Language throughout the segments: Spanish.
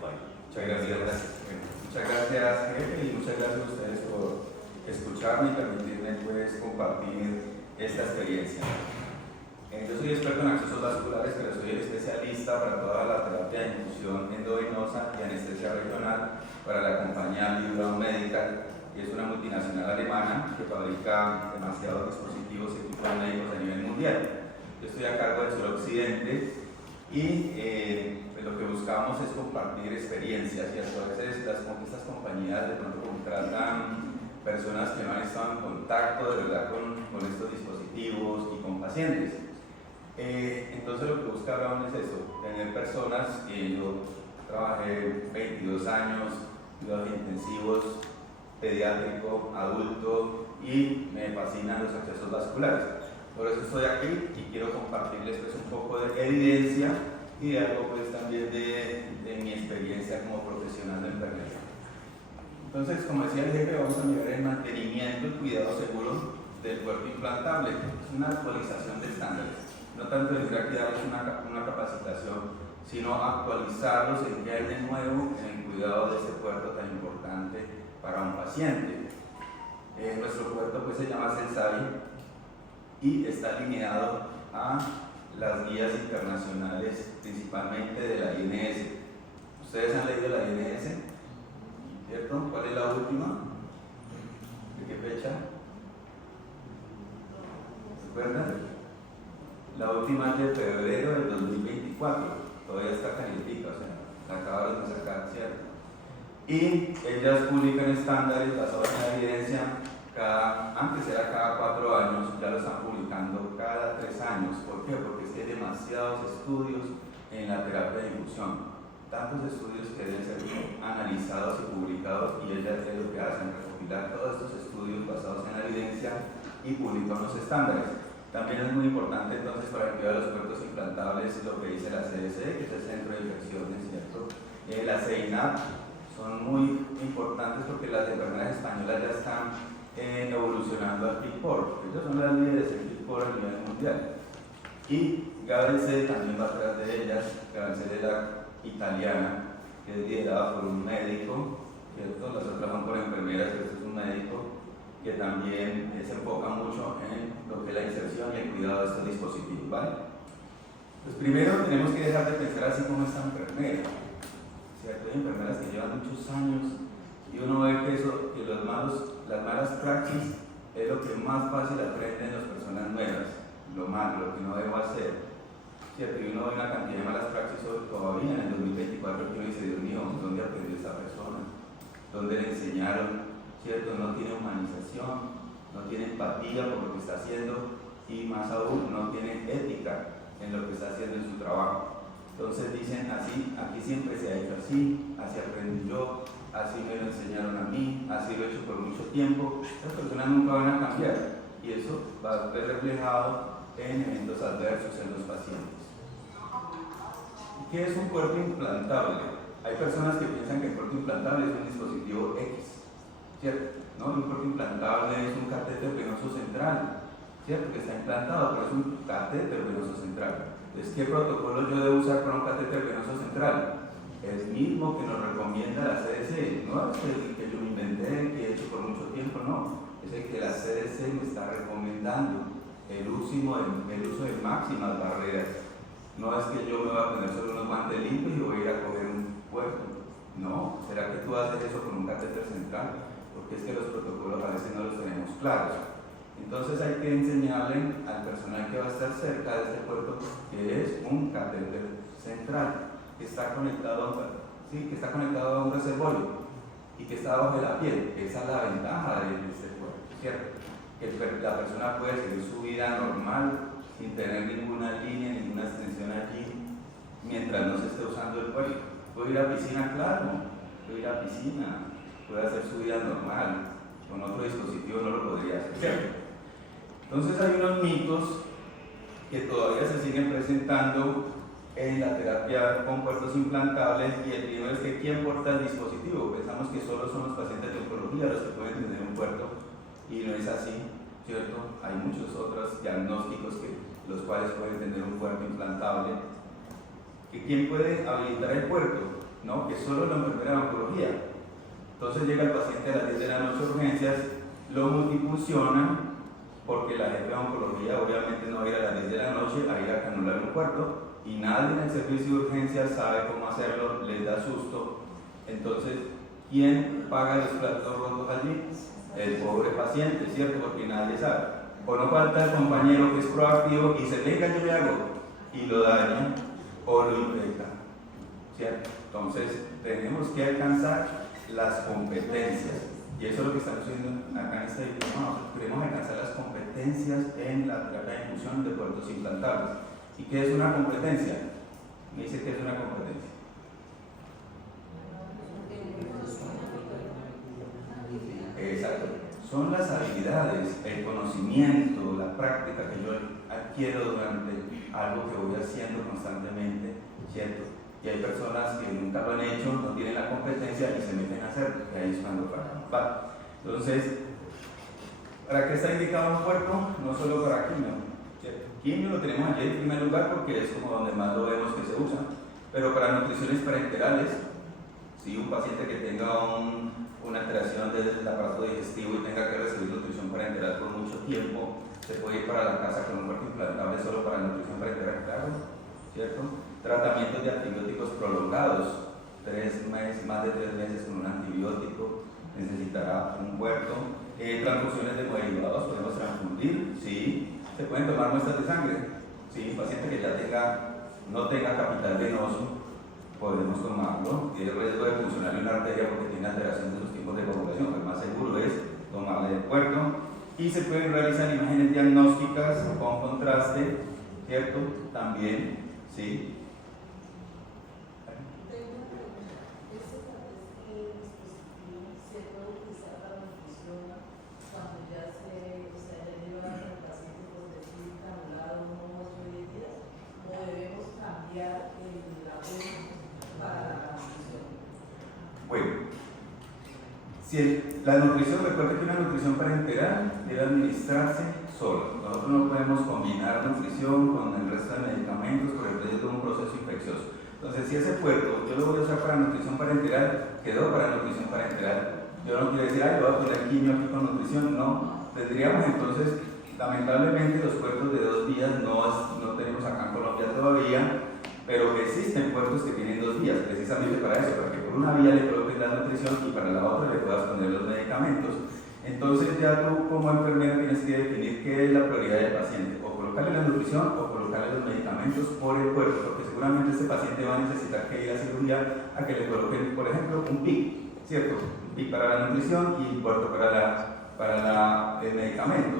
Muchas gracias. Muchas gracias, jefe, y muchas gracias a ustedes por escucharme y permitirme pues, compartir esta experiencia. Yo soy experto en accesos vasculares, pero soy el especialista para toda la terapia de infusión endovenosa y anestesia regional para la compañía Libron Medical, que es una multinacional alemana que fabrica demasiados dispositivos y equipos médicos a nivel mundial. Yo estoy a cargo del suroccidente y pues lo que buscamos es compartir experiencias, y a veces estas compañías de pronto contratan personas que no han estado en contacto de verdad con estos dispositivos y con pacientes. Entonces lo que busca Brown es eso, tener personas que yo trabajé 22 años, cuidados intensivos, pediátrico, adulto, y me fascinan los accesos vasculares. Por eso estoy aquí y quiero compartirles pues, un poco de evidencia y de algo pues, también de mi experiencia como profesional de enfermería. Entonces, como decía el jefe, vamos a mirar el mantenimiento y cuidado seguro del cuerpo implantable. Es una actualización de estándares. No tanto decir aquí darles una capacitación, sino actualizarlos en qué hay de nuevo en el cuidado de este cuerpo tan importante para un paciente. Nuestro cuerpo pues, se llama Sensai y está alineado a las guías internacionales, principalmente de la INS. ¿Ustedes han leído la INS? ¿Cierto? ¿Cuál es la última? ¿De qué fecha? ¿Recuerdan? La última es de febrero del 2024, todavía está calientita, o sea, la acabaron de sacar, ¿cierto? Y ellas publican estándares basados en la evidencia, antes era cada 4 años, ya lo están publicando cada 3 años. ¿Por qué? Porque es que hay demasiados estudios en la terapia de infusión, tantos estudios que deben ser analizados y publicados, y ellas es lo que hacen, recopilar todos estos estudios basados en la evidencia y publican los estándares. También es muy importante entonces para el cuidado de los cuerpos implantables lo que dice la CDC, que es el Centro de Infecciones, ¿cierto? La CINAP son muy importantes porque las enfermedades españolas ya están evolucionando al PICPOR. Ellos son las líderes del PICPOR a nivel mundial. Y GABC también va atrás de ellas. GABC es la italiana, que es liderada por un médico, ¿cierto? Las otras son por enfermeras, pero este es un médico que también se enfoca mucho en lo que es la inserción y el cuidado de estos dispositivos, ¿vale? Pues primero tenemos que dejar de pensar así como esta enfermera, ¿cierto? Hay enfermeras que llevan muchos años y uno ve que las malas praxis es lo que más fácil aprenden las personas nuevas, lo malo, lo que no debo hacer, ¿cierto? Y uno ve una cantidad de malas praxis todavía en el 2024 que uno dice, Dios mío, ¿dónde aprendió esta persona? ¿Dónde le enseñaron? ¿Cierto? No tiene humanización, no tiene empatía por lo que está haciendo y más aún no tiene ética en lo que está haciendo en su trabajo. Entonces dicen así, aquí siempre se ha hecho así, así aprendí yo, así me lo enseñaron a mí, así lo he hecho por mucho tiempo. Las personas nunca van a cambiar y eso va a ver reflejado en eventos adversos en los pacientes. ¿Qué es un cuerpo implantable? Hay personas que piensan que el cuerpo implantable es un dispositivo X, ¿cierto? ¿No? Un cuerpo implantable es un catéter venoso central, ¿cierto? Que está implantado, pero es un catéter venoso central. Entonces, ¿qué protocolo yo debo usar para un catéter venoso central? El mismo que nos recomienda la CDC, no es el que yo me inventé, que he hecho por mucho tiempo, no. Es el que la CDC me está recomendando, el uso de máximas barreras. No es que yo me voy a poner solo unos guantes limpios y voy a ir a coger un puerto. No, ¿será que tú haces eso con un catéter central? Porque es que los protocolos a veces no los tenemos claros. Entonces hay que enseñarle al personal que va a estar cerca de este puerto que es un catéter central, que está conectado a un reservorio y que está bajo de la piel. Esa es la ventaja de este puerto, ¿cierto? Que la persona puede seguir su vida normal sin tener ninguna línea, ninguna extensión allí mientras no se esté usando el puerto. ¿Puedo ir a piscina? Claro, puedo ir a piscina, puede hacer su vida normal, con otro dispositivo no lo podría hacer, ¿cierto? Entonces hay unos mitos que todavía se siguen presentando en la terapia con puertos implantables, y el primero es que ¿quién porta el dispositivo? Pensamos que solo son los pacientes de oncología los que pueden tener un puerto, y no es así, ¿cierto? Hay muchos otros diagnósticos los cuales pueden tener un puerto implantable. ¿Quién puede habilitar el puerto? ¿no? Que solo la enfermera de oncología. Entonces llega el paciente a las 10 de la noche a urgencias, lo multifuncionan, porque la jefe de oncología obviamente no va a ir a las 10 de la noche a ir a canular un cuarto, y nadie en el servicio de urgencias sabe cómo hacerlo, les da susto. Entonces, ¿quién paga los platos rotos allí? El pobre paciente, ¿cierto? Porque nadie sabe. O no falta el compañero que es proactivo y se venga, yo le hago, y lo daña o lo infecta, ¿cierto? Entonces, tenemos que alcanzar las competencias, y eso es lo que estamos haciendo acá en este diplomado. Queremos alcanzar las competencias en la terapia de infusión de puertos implantables. ¿Y qué es una competencia? Me dice que es una competencia. Exacto. Son las habilidades, el conocimiento, la práctica que yo adquiero durante algo que voy haciendo constantemente, ¿cierto? Y hay personas que nunca lo han hecho, no tienen la competencia y se meten a hacerlo, y ahí es cuando fallan. Entonces, ¿para qué está indicado un puerto? No solo para quimio, ¿cierto? Quimio lo tenemos allí en primer lugar porque es como donde más lo vemos que se usa, pero para nutriciones parenterales, si un paciente que tenga una alteración del aparato digestivo y tenga que recibir nutrición parenteral por mucho tiempo, se puede ir para la casa con un puerto implantable solo para nutrición parenteral, claro, ¿cierto? Tratamientos de antibióticos prolongados, 3 meses, más de 3 meses con un antibiótico, necesitará un puerto. Transfusiones de hemoderivados, podemos transfundir, sí. Se pueden tomar muestras de sangre, sí. Un paciente que ya no tenga capital venoso, podemos tomarlo. Tiene riesgo de funcionar en una arteria porque tiene alteración de los tiempos de coagulación. El más seguro es tomarle el puerto. Y se pueden realizar imágenes diagnósticas con contraste, ¿cierto? También, sí. Bueno, si la nutrición, recuerda que una nutrición parenteral debe administrarse sola. Nosotros no podemos combinar nutrición con el resto de medicamentos por el riesgo de un proceso infeccioso. Entonces, si ese puerto yo lo voy a usar para nutrición parenteral, quedó para nutrición parenteral. Yo no quiero decir, yo voy a poner quimio aquí con nutrición, no. Tendríamos entonces, lamentablemente, los puertos de 2 días no tenemos acá en Colombia todavía, pero existen puertos que tienen 2 vías, precisamente para eso, para que por una vía le coloques la nutrición y para la otra le puedas poner los medicamentos. Entonces ya tú como enfermera tienes que definir qué es la prioridad del paciente, o colocarle la nutrición o colocarle los medicamentos por el puerto, porque seguramente este paciente va a necesitar que ir a cirugía a que le coloquen, por ejemplo, un PIC, ¿cierto? Un PIC para la nutrición y un puerto para el medicamento.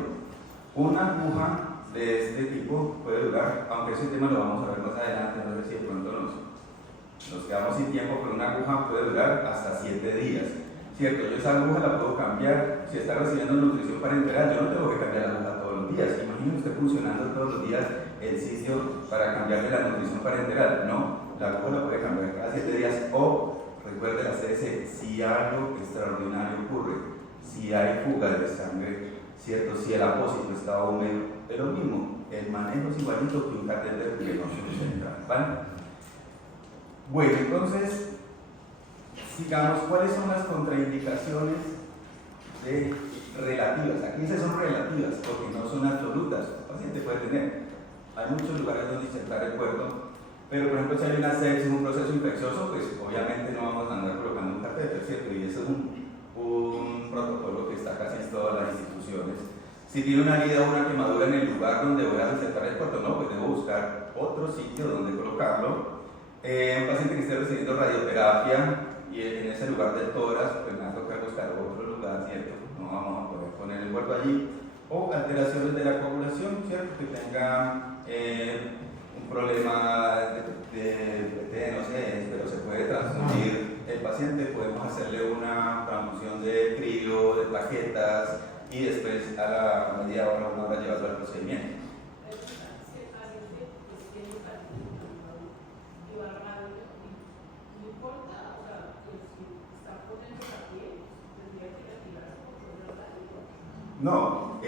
Una aguja de este tipo puede durar, aunque ese tema lo vamos a ver más adelante, no sé si de pronto nos quedamos sin tiempo, pero una aguja puede durar hasta 7 días, ¿cierto? Yo esa aguja la puedo cambiar, si está recibiendo nutrición parenteral, yo no tengo que cambiar la aguja todos los días. Imagínense usted funcionando todos los días el sitio para cambiarle la nutrición parenteral, no, la aguja la puede cambiar cada 7 días, o recuerde la CDC, si algo extraordinario ocurre, si hay fugas de sangre, ¿cierto? Si el apósito está húmedo, es lo mismo, el manejo es igualito que un catéter venoso central, ¿vale? Bueno, entonces, sigamos, ¿cuáles son las contraindicaciones relativas? Aquí se son relativas, porque no son absolutas, el paciente puede tener. Hay muchos lugares donde insertar el puerto, pero por ejemplo, si hay una sepsis, un proceso infeccioso, pues obviamente no vamos a andar colocando un catéter, ¿cierto? Y eso es un protocolo que está casi en todas las instituciones. Si tiene una herida o una quemadura en el lugar donde voy a insertar el puerto, no, pues debo buscar otro sitio donde colocarlo. Un paciente que esté recibiendo radioterapia y en ese lugar del tórax, pues me va a tocar buscar otro lugar, ¿cierto? No vamos a poder poner el puerto allí. O alteraciones de la coagulación, ¿cierto? Que tenga un problema de no sé, pero se puede transfundir el paciente, podemos hacerle una transfusión de crio, de plaquetas, y después a la media hora o 1 hora llevarlo al procedimiento. No,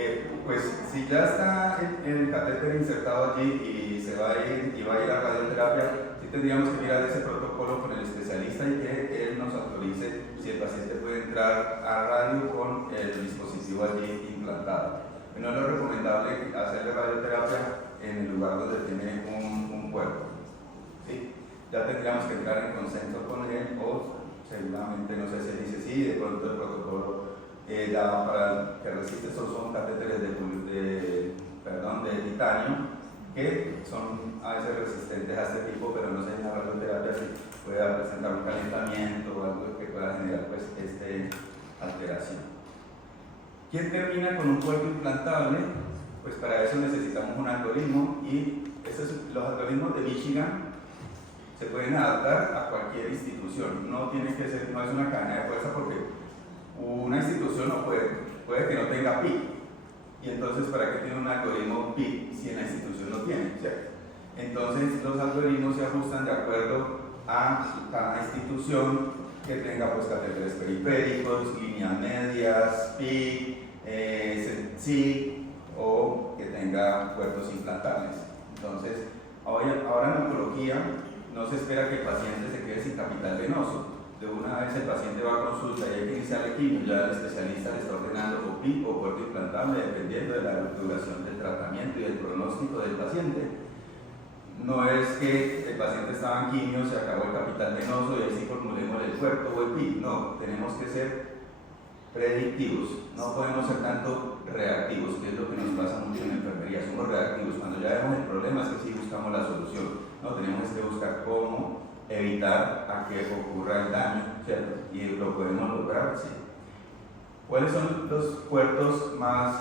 pues si ya está el catéter insertado allí y se va a ir a radioterapia, radioterapia, sí tendríamos que mirar ese protocolo con el especialista y que él nos autorice si el paciente puede entrar a radio con el dispositivo allí implantado. No es lo recomendable hacerle radioterapia en el lugar donde tiene un cuerpo. ¿Sí? Ya tendríamos que entrar en consenso con él o seguramente, no sé si él dice sí, de pronto el protocolo da para que resiste, estos son catéteres de titanio que son a veces resistentes a este tipo, pero no sé en la radioterapia si pueda presentar un calentamiento o algo que pueda generar pues alteración. ¿Quién termina con un cuerpo implantable? Pues para eso necesitamos un algoritmo y los algoritmos de Michigan se pueden adaptar a cualquier institución, no tiene que ser, no es una cadena de fuerza porque una institución no puede que no tenga PIC, y entonces ¿para qué tiene un algoritmo PIC si en la institución no tiene? ¿Cierto? Entonces los algoritmos se ajustan de acuerdo a cada institución que tenga pues catéteres periféricos, líneas medias, PIC, SIC o que tenga puertos implantables. Entonces ahora en oncología no se espera que el paciente se quede sin capital venoso. De una vez el paciente va a consulta y hay que iniciar el quimio, ya el especialista le está ordenando o PIC o puerto implantable dependiendo de la duración del tratamiento y del pronóstico del paciente. No es que el paciente estaba en quimio, se acabó el capital venoso y ahí sí formulemos el puerto o el PIC. No, tenemos que ser predictivos, no podemos ser tanto reactivos, que es lo que nos pasa mucho en enfermería. Somos reactivos, cuando ya vemos el problema es que sí buscamos la solución. No, tenemos que buscar cómo evitar a que ocurra el daño, ¿cierto? Y lo podemos lograr, sí. ¿Cuáles son los puertos más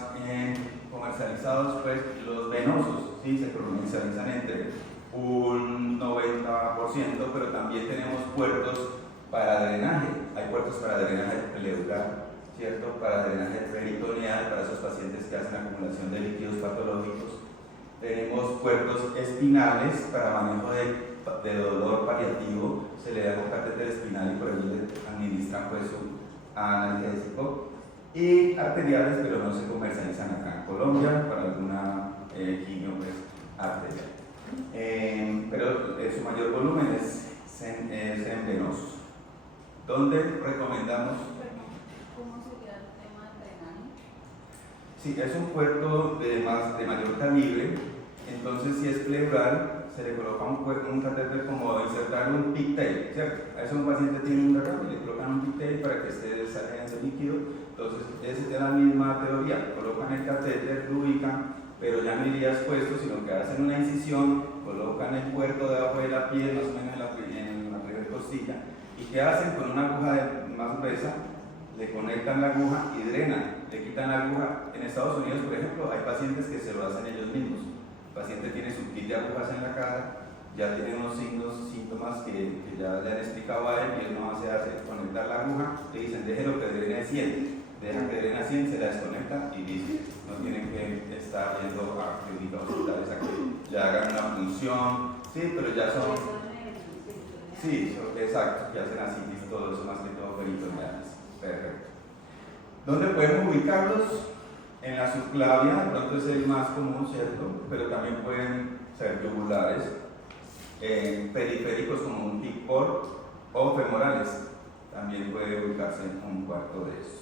comercializados? Pues los venosos, ¿sí? Se comercializan entre un 90%, pero también tenemos puertos para drenaje. Hay puertos para drenaje pleural, ¿cierto? Para drenaje peritoneal, para esos pacientes que hacen acumulación de líquidos patológicos. Tenemos puertos espinales para manejo de dolor paliativo, se le da un catéter espinal y por allí le administran pues un analgésico. Y arteriales, pero no se comercializan acá en Colombia para alguna quimio pues, arterial. Pero su mayor volumen es en venosos. ¿Dónde recomendamos? ¿Cómo sería el tema del drenaje? Sí, es un puerto de mayor calibre, entonces si es pleural, se le coloca un catéter como insertar un pigtail, ¿cierto? A eso un paciente tiene un derrame y le colocan un pigtail para que esté saliendo líquido. Entonces, esa es la misma teoría, colocan el catéter, lo ubican, pero ya no iría expuesto, sino que hacen una incisión, colocan el puerto debajo de la piel, más o menos en la primera costilla, y ¿qué hacen? Con una aguja más gruesa, le conectan la aguja y drenan, le quitan la aguja. En Estados Unidos, por ejemplo, hay pacientes que se lo hacen ellos mismos. El paciente tiene su kit de agujas en la casa, ya tiene unos síntomas que ya le han explicado a él, y él no hace conectar la aguja, le dicen déjelo que drene 100, dejan que drene a 100, se la desconecta y listo. No tienen que estar yendo a clínicas hospitales a que le hagan una función, sí, pero ya son... Sí, exacto, que hacen así, todo eso más que todo peritoneales. Perfecto. ¿Dónde podemos ubicarlos? En la subclavia, de pronto es el más común, ¿cierto? Pero también pueden ser tubulares, periféricos como un PIC-POR o femorales. También puede ubicarse en un cuarto de esos.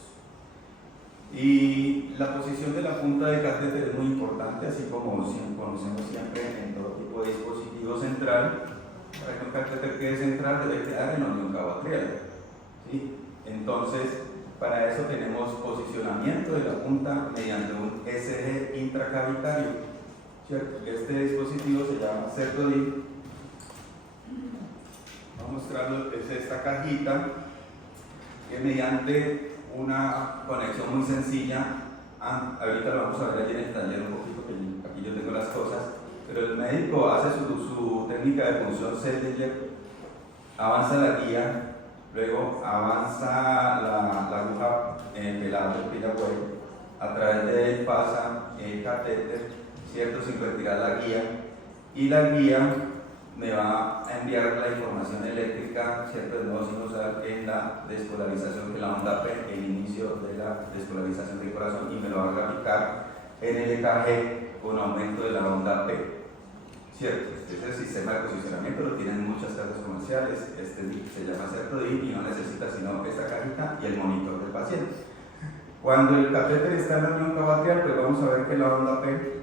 Y la posición de la punta del catéter es muy importante, así como conocemos siempre en todo tipo de dispositivo central. Para que un catéter quede central debe quedar en la unión cabo-atrial, ¿sí? Entonces, para eso tenemos posicionamiento de la punta mediante un SG intracavitario, ¿cierto? Este dispositivo se llama Certolin. Vamos a mostrarlo, es esta cajita que mediante una conexión muy sencilla, ahorita lo vamos a ver allí en el taller un poquito, que aquí yo tengo las cosas, pero el médico hace su técnica de punción Seldinger, avanza la guía, luego avanza la aguja pelada del Pillaway, a través de él pasa el catéter, ¿cierto? Sin retirar la guía, y la guía me va a enviar la información eléctrica, ¿cierto? De nuevo sinusal en la despolarización, que la onda P, el inicio de la despolarización del corazón, y me lo va a graficar en el EKG con aumento de la onda P, ¿cierto? Este es el sistema de posicionamiento. sociales, se llama Certodin y no necesita sino esta cajita y el monitor del paciente. Cuando el catéter está en la unión cavatrial, pues vamos a ver que la onda P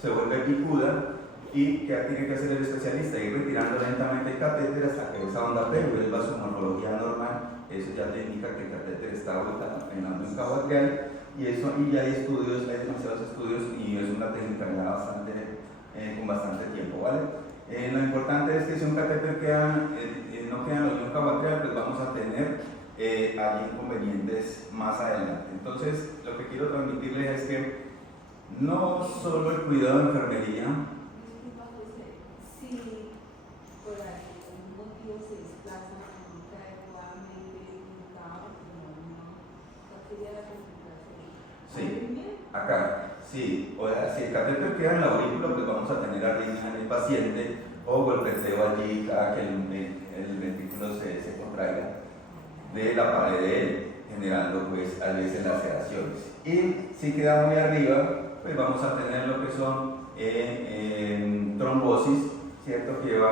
se vuelve picuda y que tiene que hacer el especialista, ir retirando lentamente el catéter hasta que esa onda P vuelva a su morfología normal. Eso ya te indica que el catéter está vuelta en la unión cavatrial y ya hay estudios, hay demasiados estudios y es una técnica ya bastante, con bastante tiempo, ¿vale? Lo importante es que si un catéter no queda en la unión cavatrial, pues vamos a tener hay inconvenientes más adelante. Entonces, lo que quiero transmitirles es que no solo el cuidado de enfermería. Disculpa, José, si por algún motivo se desplaza adecuadamente ubicado como no, ¿cuál sería la complicación? Sí, acá, sí, o sea, si el catéter queda en la aurícula, pues vamos a tener arritmia en el paciente o golpeteo allí cada que el ventrículo se contraiga de la pared de él, generando pues a veces laceraciones. Y si queda muy arriba, pues vamos a tener lo que son trombosis, ¿cierto? Que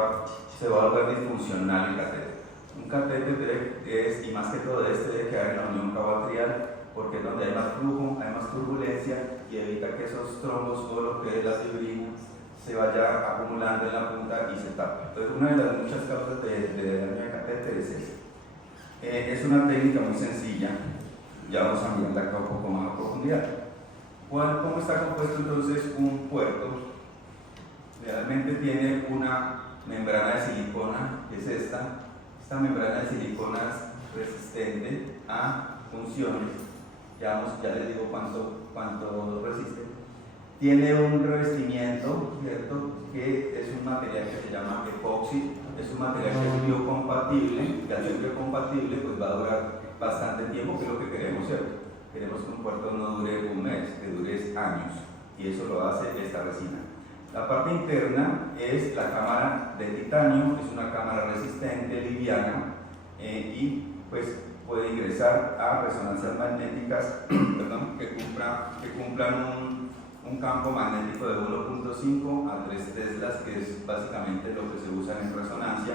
se va a volver disfuncional el catéter. Un catéter y más que todo debe quedar en la unión cavatrial porque es donde hay más flujo, hay más turbulencia y evita que esos trombos o lo que es la fibrina se vaya acumulando en la punta y se tape. Entonces, una de las muchas causas de daño de catéter es esa. Es una técnica muy sencilla, ya vamos a mirarla acá un poco más a profundidad. ¿Cómo está compuesto entonces un puerto? Realmente tiene una membrana de silicona, que es esta membrana de silicona es resistente a funciones, ya les digo cuánto resiste. Tiene un revestimiento, ¿cierto? Que es un material que se llama epoxi, es un material que es biocompatible, que al ser biocompatible pues va a durar bastante tiempo, que es lo que queremos, ¿cierto? Queremos que un puerto no dure un mes, que dure años, y eso lo hace esta resina. La parte interna es la cámara de titanio, es una cámara resistente, liviana, y pues puede ingresar a resonancias magnéticas perdón, que cumplan un campo magnético de 1.5 a 3 teslas, que es básicamente lo que se usa en resonancia,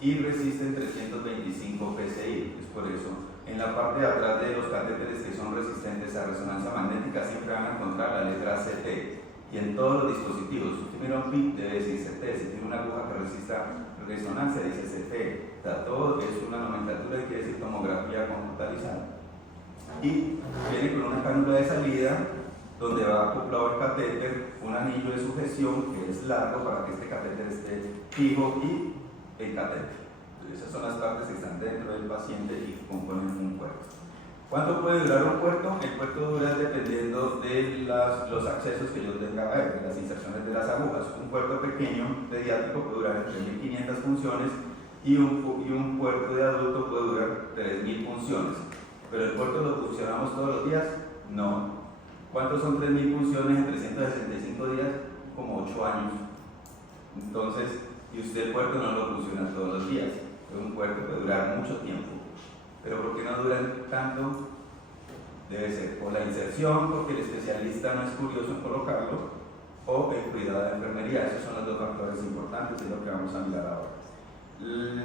y resisten 325 psi. Es por eso, en la parte de atrás de los catéteres que son resistentes a resonancia magnética siempre van a encontrar la letra CT, y en todos los dispositivos, si usted mira un PIC debe decir CT, si tiene una aguja que resista resonancia dice CT, o sea, todo es una nomenclatura que quiere decir tomografía computarizada. Y viene con una cánula de salida donde va acoplado el catéter, un anillo de sujeción que es largo para que este catéter esté fijo y el catéter. Entonces, esas son las partes que están dentro del paciente y componen un puerto. ¿Cuánto puede durar un puerto? El puerto dura dependiendo de los accesos que yo tenga a él, de las inserciones de las agujas. Un puerto pequeño pediátrico puede durar entre 1500 funciones y un puerto de adulto puede durar 3000 funciones. ¿Pero el puerto lo funcionamos todos los días? No. ¿Cuántos son 3000 funciones en 365 días? Como 8 años. Entonces, y usted el puerto no lo funciona todos los días. Un puerto puede durar mucho tiempo. Pero ¿por qué no duran tanto? Debe ser por la inserción, porque el especialista no es curioso en colocarlo, o el cuidado de enfermería. Esos son los dos factores importantes y es lo que vamos a mirar ahora.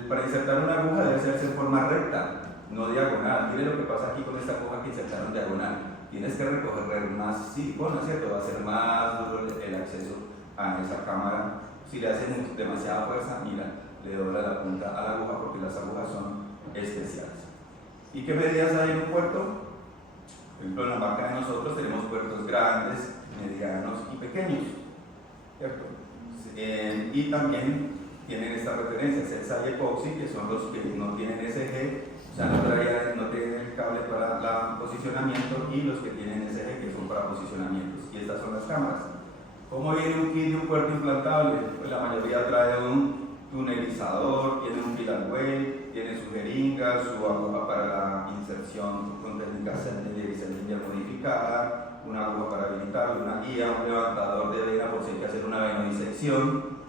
Para insertar una aguja debe hacerse en forma recta, no diagonal. Mire lo que pasa aquí con esta aguja que insertaron diagonal. Tienes que recoger más silicona, ¿cierto? Va a ser más duro el acceso a esa cámara. Si le hacen demasiada fuerza, mira, le dobla la punta a la aguja porque las agujas son especiales. ¿Y qué medidas hay en un puerto? Por ejemplo, en la marca de nosotros tenemos puertos grandes, medianos y pequeños, ¿cierto? Y también tienen estas referencias, CELSA y epoxi, que son los que no tienen SG, o sea, no tienen el cable para el posicionamiento, y los que tienen SG, que son para posicionamientos. Y estas son las cámaras. ¿Cómo viene un kit de un puerto implantable? Pues la mayoría trae un tunelizador, tiene un fill and way, tiene su jeringa, su aguja para la inserción con técnica Seldinger y Seldinger modificada, una aguja para habilitar, una guía, un levantador de vena por si hay que hacer una venodisección,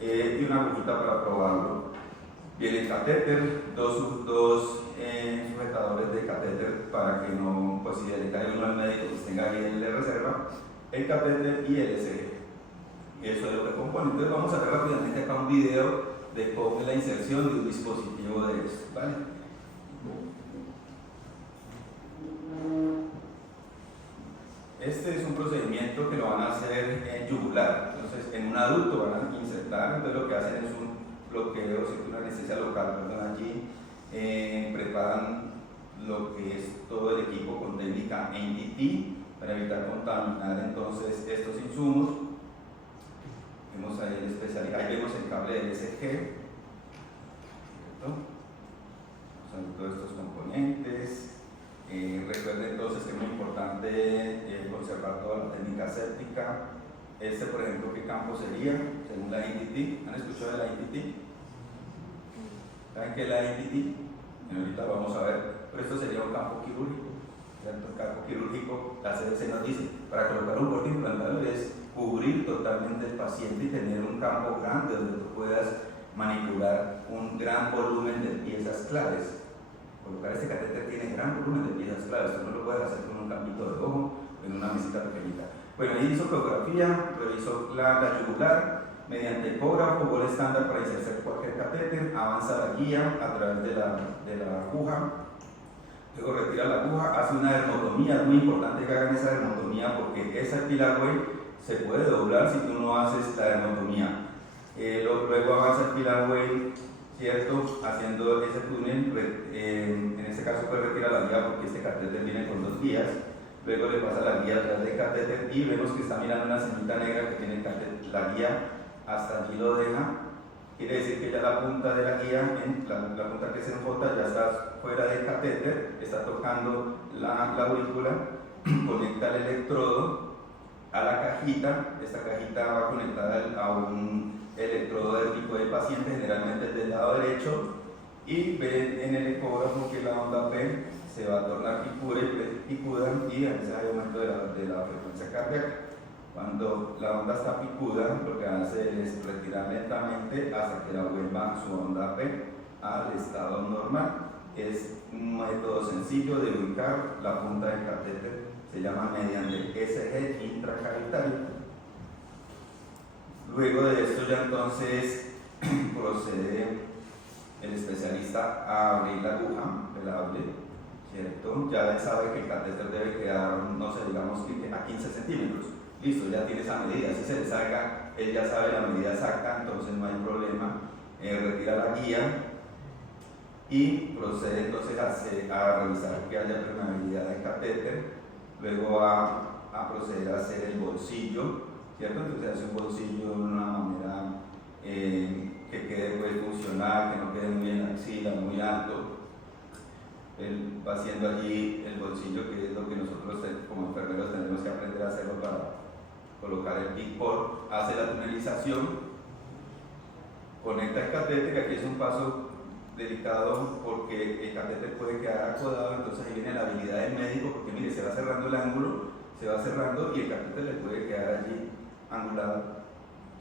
y una agujita para probarlo. Viene el catéter, dos sujetadores de catéter para que no, pues si le cae uno al médico, pues tenga ahí el de reserva, el catéter y el SG. Eso es lo que compone. Entonces vamos a ver rápidamente acá un video de cómo es la inserción de un dispositivo de esto, ¿vale? Este es un procedimiento que lo van a hacer en yugular. Entonces, en un adulto van a insertar, entonces lo que hacen es un bloqueo, una anestesia local, perdón, allí preparan lo que es todo el equipo con técnica NDT para evitar contaminar entonces estos insumos. Vemos ahí el especialista, ahí vemos el cable del SG, ¿cierto? Son todos estos componentes. Recuerden entonces que es muy importante conservar toda la técnica séptica. Este, por ejemplo, ¿qué campo sería? Según la INTT. ¿Han escuchado de la INTT? ¿Saben qué es la INTT? Ahorita lo vamos a ver. Pero esto sería un campo quirúrgico. ¿Cierto? El campo quirúrgico, la CDC nos dice, para colocar un corte implantable es cubrir totalmente el paciente y tener un campo grande donde tú puedas manipular un gran volumen de piezas claves. Colocar este catéter tiene gran volumen de piezas claves, tú no lo puedes hacer con un campito de ojo o en una mesita pequeñita. Bueno, ahí hizo ecografía, revisó la yugular, mediante ecógrafo, gol estándar para insertar cualquier catéter, avanza la guía a través de la aguja, luego retira la aguja, hace una dermotomía. Es muy importante que hagan esa dermotomía porque esa epilagüe se puede doblar si tú no haces la dermotomía. Luego avanza el epilagüe, ¿cierto? Haciendo ese túnel, en este caso puede retirar la guía porque este catéter viene con 2 guías, luego le pasa la guía atrás del catéter y vemos que está mirando una semita negra que tiene la guía, hasta allí lo deja, quiere decir que ya la punta de la guía, la punta que es en J, ya está fuera del catéter, está tocando la aurícula, conecta el electrodo a la cajita, esta cajita va conectada a un electrodo del tipo de paciente, generalmente del lado derecho, y ven en el ecógrafo que la onda P se va a tornar picuda y ese hay aumento de la frecuencia cardíaca. Cuando la onda está picuda, lo que hace es retirar lentamente hasta que la vuelva su onda P al estado normal. Es un método sencillo de ubicar la punta del catéter, se llama mediante SG intracavitario. Luego de esto ya entonces procede el especialista a abrir la aguja pelable, ¿cierto? Ya él sabe que el catéter debe quedar, no sé, digamos que a 15 centímetros. Listo, ya tiene esa medida. Si se le salga, él ya sabe la medida exacta, entonces no hay problema. Retira la guía y procede entonces a revisar que haya permeabilidad del catéter. Luego va a proceder a hacer el bolsillo, ¿cierto? Entonces hace un bolsillo de una manera que quede pues, funcional, que no quede muy en la axila, muy alto. Él va haciendo allí el bolsillo, que es lo que nosotros como enfermeros tenemos que aprender a hacerlo para colocar el pin-port, hace la tunelización, conecta el catéter, que aquí es un paso delicado porque el catéter puede quedar acodado, entonces ahí viene la habilidad del médico, porque mire, se va cerrando el ángulo, se va cerrando y el catéter le puede quedar allí angulado,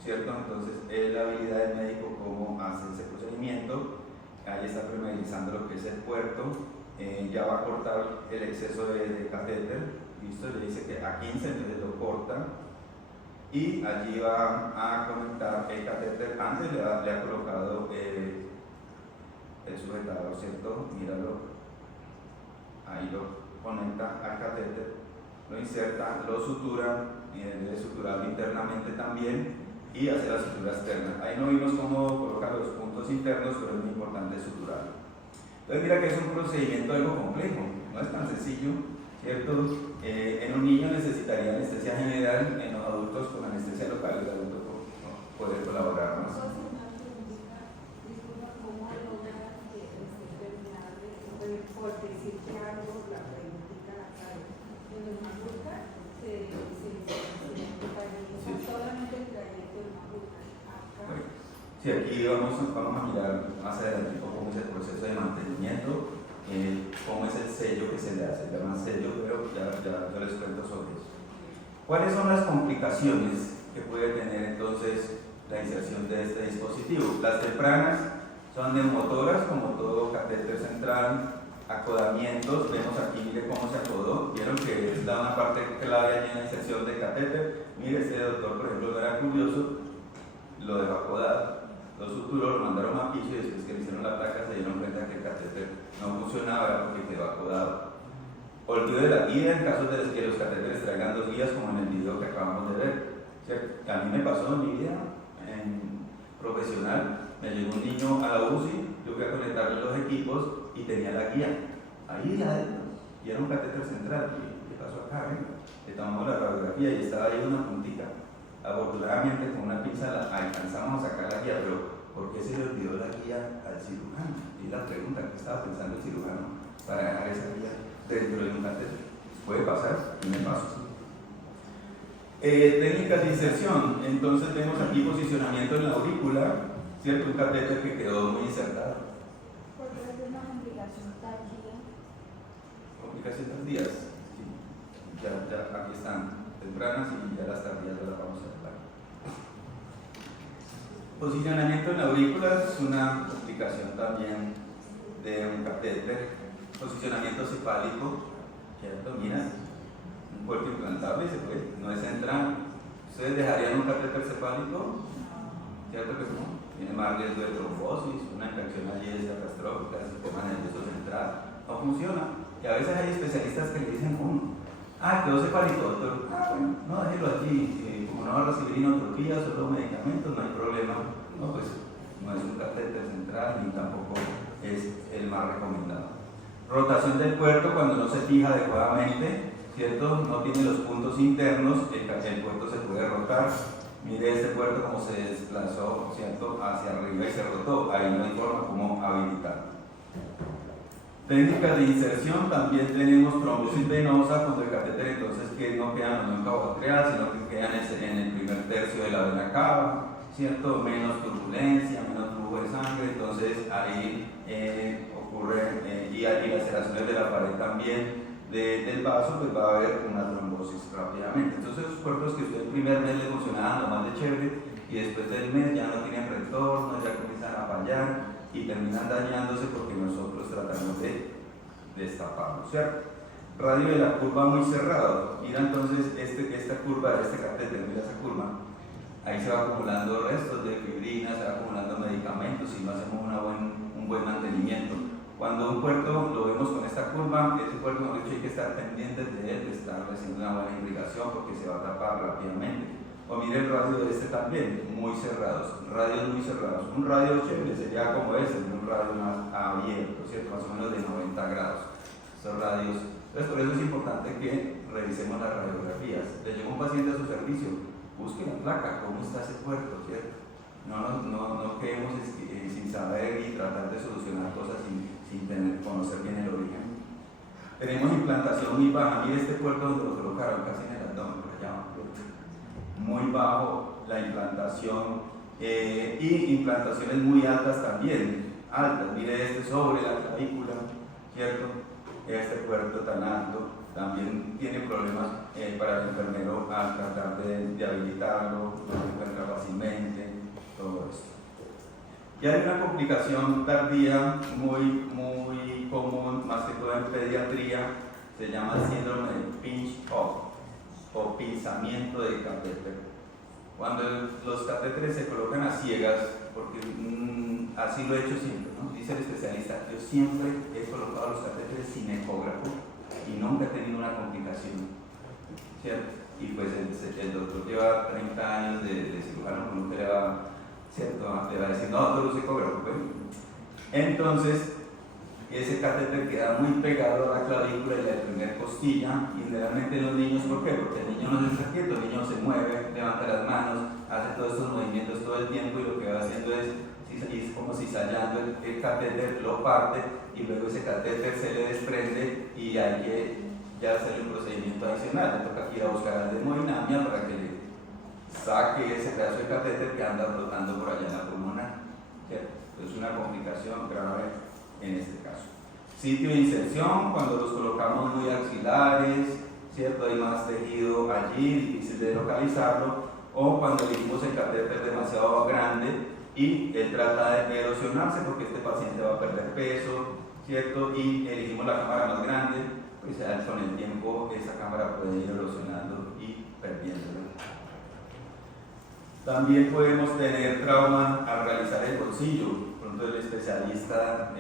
¿cierto? Entonces es la habilidad del médico cómo hace ese procedimiento. Ahí está permeabilizando lo que es el puerto, ya va a cortar el exceso de catéter, listo, le dice que a 15, entonces lo corta y allí va a conectar el catéter. Antes le ha colocado el sujetador, ¿cierto? Míralo, ahí lo conecta al catéter, lo inserta, lo sutura, y debe suturarlo internamente también y hacer la sutura externa. Ahí no vimos cómo colocar los puntos internos, pero es muy importante suturarlo. Entonces mira que es un procedimiento algo complejo, no es tan sencillo, ¿cierto? En un niño necesitaría anestesia general, en los adultos con anestesia local, el adulto puede colaborar más. Por decir que algo, la preguntita la cae. En los malucas se solamente el trayecto de malucas. Acá. Sí, aquí vamos a mirar más adelante cómo es el proceso de mantenimiento, cómo es el sello que se le hace, se llama sello, pero ya yo les cuento sobre eso. ¿Cuáles son las complicaciones que puede tener entonces la inserción de este dispositivo? Las tempranas son neumotoras, como todo catéter central, acodamientos, vemos aquí, mire cómo se acodó, vieron que es una parte clave allí en la inserción del catéter. Mire, este doctor, por ejemplo, no era curioso, lo dejó acodado, Los suturos lo mandaron a piso y después que le hicieron la placa se dieron cuenta que el catéter no funcionaba porque quedó acodado. Olvido de la guía en caso de que los catéteres traigan 2 guías como en el video que acabamos de ver. ¿Cierto? A mí me pasó en mi vida en profesional, me llegó un niño a la UCI, yo fui a conectarle los equipos y tenía la guía ahí adentro y era un catéter central. ¿Qué pasó acá? Le tomamos la radiografía y estaba ahí una puntita. Afortunadamente con una pinza alcanzamos a sacar la guía, pero ¿por qué se le olvidó la guía al cirujano? Y la pregunta, ¿qué estaba pensando el cirujano para dejar esa guía dentro de un catéter? Puede pasar, y me pasó. Técnicas de inserción. Entonces vemos aquí posicionamiento en la aurícula, ¿cierto? Un catéter que quedó muy insertado. ¿Por qué es una complicación tardía? Complicación tardías. Sí. Ya aquí están tempranas y ya las tardías ya las vamos a hablar. Posicionamiento en la aurícula es una complicación también de un catéter. Posicionamiento cefálico, ¿cierto? Mira, un cuerpo implantable se puede, no es central. ¿Ustedes dejarían un catéter cefálico? ¿Cierto que no? Tiene más riesgo de trombosis, una infección allí catastrófica, el sistema nervioso central. No funciona. Y a veces hay especialistas que le dicen a uno, quedó cefálico, doctor. Bueno, no, déjelo allí. Como no va a recibir inotropía, solo medicamentos, no hay problema. No, pues no es un catéter central ni tampoco es el más recomendado. Rotación del puerto cuando no se fija adecuadamente, ¿cierto? No tiene los puntos internos, el puerto se puede rotar. Mire este puerto como se desplazó, ¿cierto? Hacia arriba y se rotó. Ahí no hay forma como habilitar. Técnicas de inserción, también tenemos trombosis venosa cuando el catéter entonces que no queda en cabo atrial, sino que quedan en el primer tercio de la vena cava, ¿cierto? Menos turbulencia, menos flujo de sangre, entonces ahí ocurre, y laceraciones de la pared también del vaso, pues va a haber una trombosis rápidamente. Entonces esos puertos que usted el primer mes le funcionaban lo más de chévere y después del mes ya no tienen retorno, ya comienzan a fallar y terminan dañándose porque nosotros tratamos de destaparlo, ¿cierto? Radio de la curva muy cerrado. Mira entonces esta curva de este catéter, mira esa curva. Ahí se va acumulando restos de fibrina, se va acumulando medicamentos si no hacemos un buen mantenimiento. Cuando un puerto lo vemos con esta curva, ese puerto no hay que estar pendientes de él, de estar haciendo una buena irrigación porque se va a tapar rápidamente. O mire el radio de este también, muy cerrados, radios muy cerrados. Un radio chévere sería como este, un radio más abierto, ¿cierto? Más o menos de 90 grados. Estos radios. Entonces, por eso es importante que revisemos las radiografías. Le llegó un paciente a su servicio, busque la placa, cómo está ese puerto, ¿cierto? No quedemos sin saber y tratar de solucionar cosas sin conocer bien el origen. Tenemos implantación muy baja. Mire este puerto donde lo colocaron, casi en el abdomen, por allá. Muy bajo la implantación y implantaciones muy altas también, altas. Mire este sobre la clavícula, ¿cierto? Este puerto tan alto también tiene problemas para el enfermero al tratar de habilitarlo, no se encuentra fácilmente, todo esto. Y hay una complicación tardía muy común, más que todo en pediatría, se llama síndrome de pinch off o pinzamiento de catéter. Cuando los catéteres se colocan a ciegas, porque así lo he hecho siempre, ¿no? Dice el especialista, yo siempre he colocado los catéteres sin ecógrafo y nunca he tenido una complicación, ¿cierto? Y pues el doctor lleva 30 años de cirujano, con usted le va, ¿cierto? Le va a decir, no, doctor, use ecógrafo, pues. Entonces, ese catéter queda muy pegado a la clavícula y a la primera costilla, y generalmente en los niños, ¿por qué? Porque el niño no se está quieto, el niño se mueve, levanta las manos, hace todos estos movimientos todo el tiempo y lo que va haciendo es como cizallando el catéter, lo parte y luego ese catéter se le desprende y hay que ya hacerle un procedimiento adicional. Le toca ir a buscar al de hemodinamia para que le saque ese pedazo de catéter que anda flotando por allá en la pulmonar, ¿cierto? Es una complicación grave en este caso. Sitio de inserción, cuando los colocamos muy axilares, ¿cierto? Hay más tejido allí, difícil de localizarlo, o cuando elegimos el catéter demasiado grande y él trata de erosionarse porque este paciente va a perder peso, ¿cierto? Y elegimos la cámara más grande, pues con el tiempo esa cámara puede ir erosionando y perdiéndolo. También podemos tener trauma al realizar el bolsillo. Por ejemplo, el especialista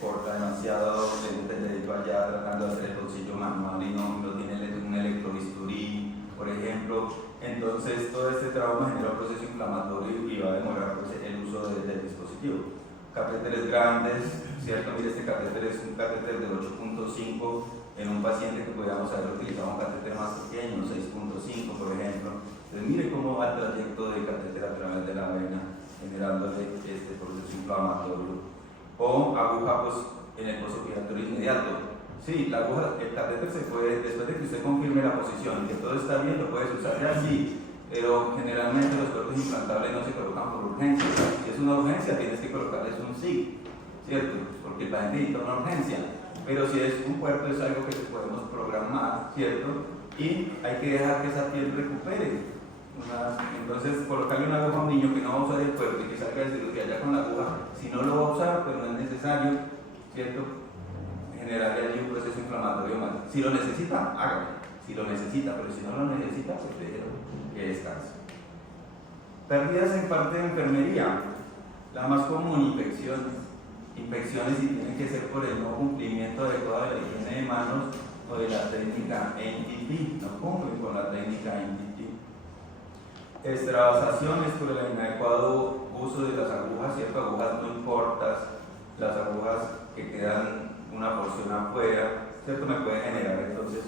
corta demasiado, le dedicó allá tratando de hacer el bolsillo manual y no tiene un electrobisturí, por ejemplo. Entonces, todo este trauma genera un proceso inflamatorio y va a demorar pues, el uso del dispositivo. Catéteres grandes, ¿cierto? Mire, este catéter es un catéter de 8.5 en un paciente que podríamos haber utilizado un catéter más pequeño, 6.5 por ejemplo. Entonces mire cómo va el trayecto del catéter a través de la vena, generándole este proceso inflamatorio. O aguja pues, en el posoperatorio inmediato. Sí, la aguja, el catéter se puede, después de que usted confirme la posición y que todo está bien, lo puedes usar ya sí, pero generalmente los cuerpos implantables no se colocan por urgencia. Si es una urgencia, tienes que colocarles un sí, ¿cierto? Porque el paciente necesita una urgencia. Pero si es un puerto, es algo que podemos programar, ¿cierto? Y hay que dejar que esa piel recupere. Entonces, colocarle una aguja a un niño que no va a usar el puerto y que salga de cirugía ya con la aguja, si no lo va a usar, pues no es necesario, ¿cierto? Generarle allí un proceso inflamatorio más. Si lo necesita, hágalo. Si lo necesita, pero si no lo necesita, pues déjelo que descanse. Pérdidas en parte de enfermería. La más común, infecciones. Infecciones y tienen que ser por el no cumplimiento adecuado de la higiene de manos o de la técnica NTT, no cumplen con la técnica NTT. Extravasaciones por el inadecuado uso de las agujas, ¿cierto? Agujas muy cortas, las agujas que quedan una porción afuera, ¿cierto? Me puede generar entonces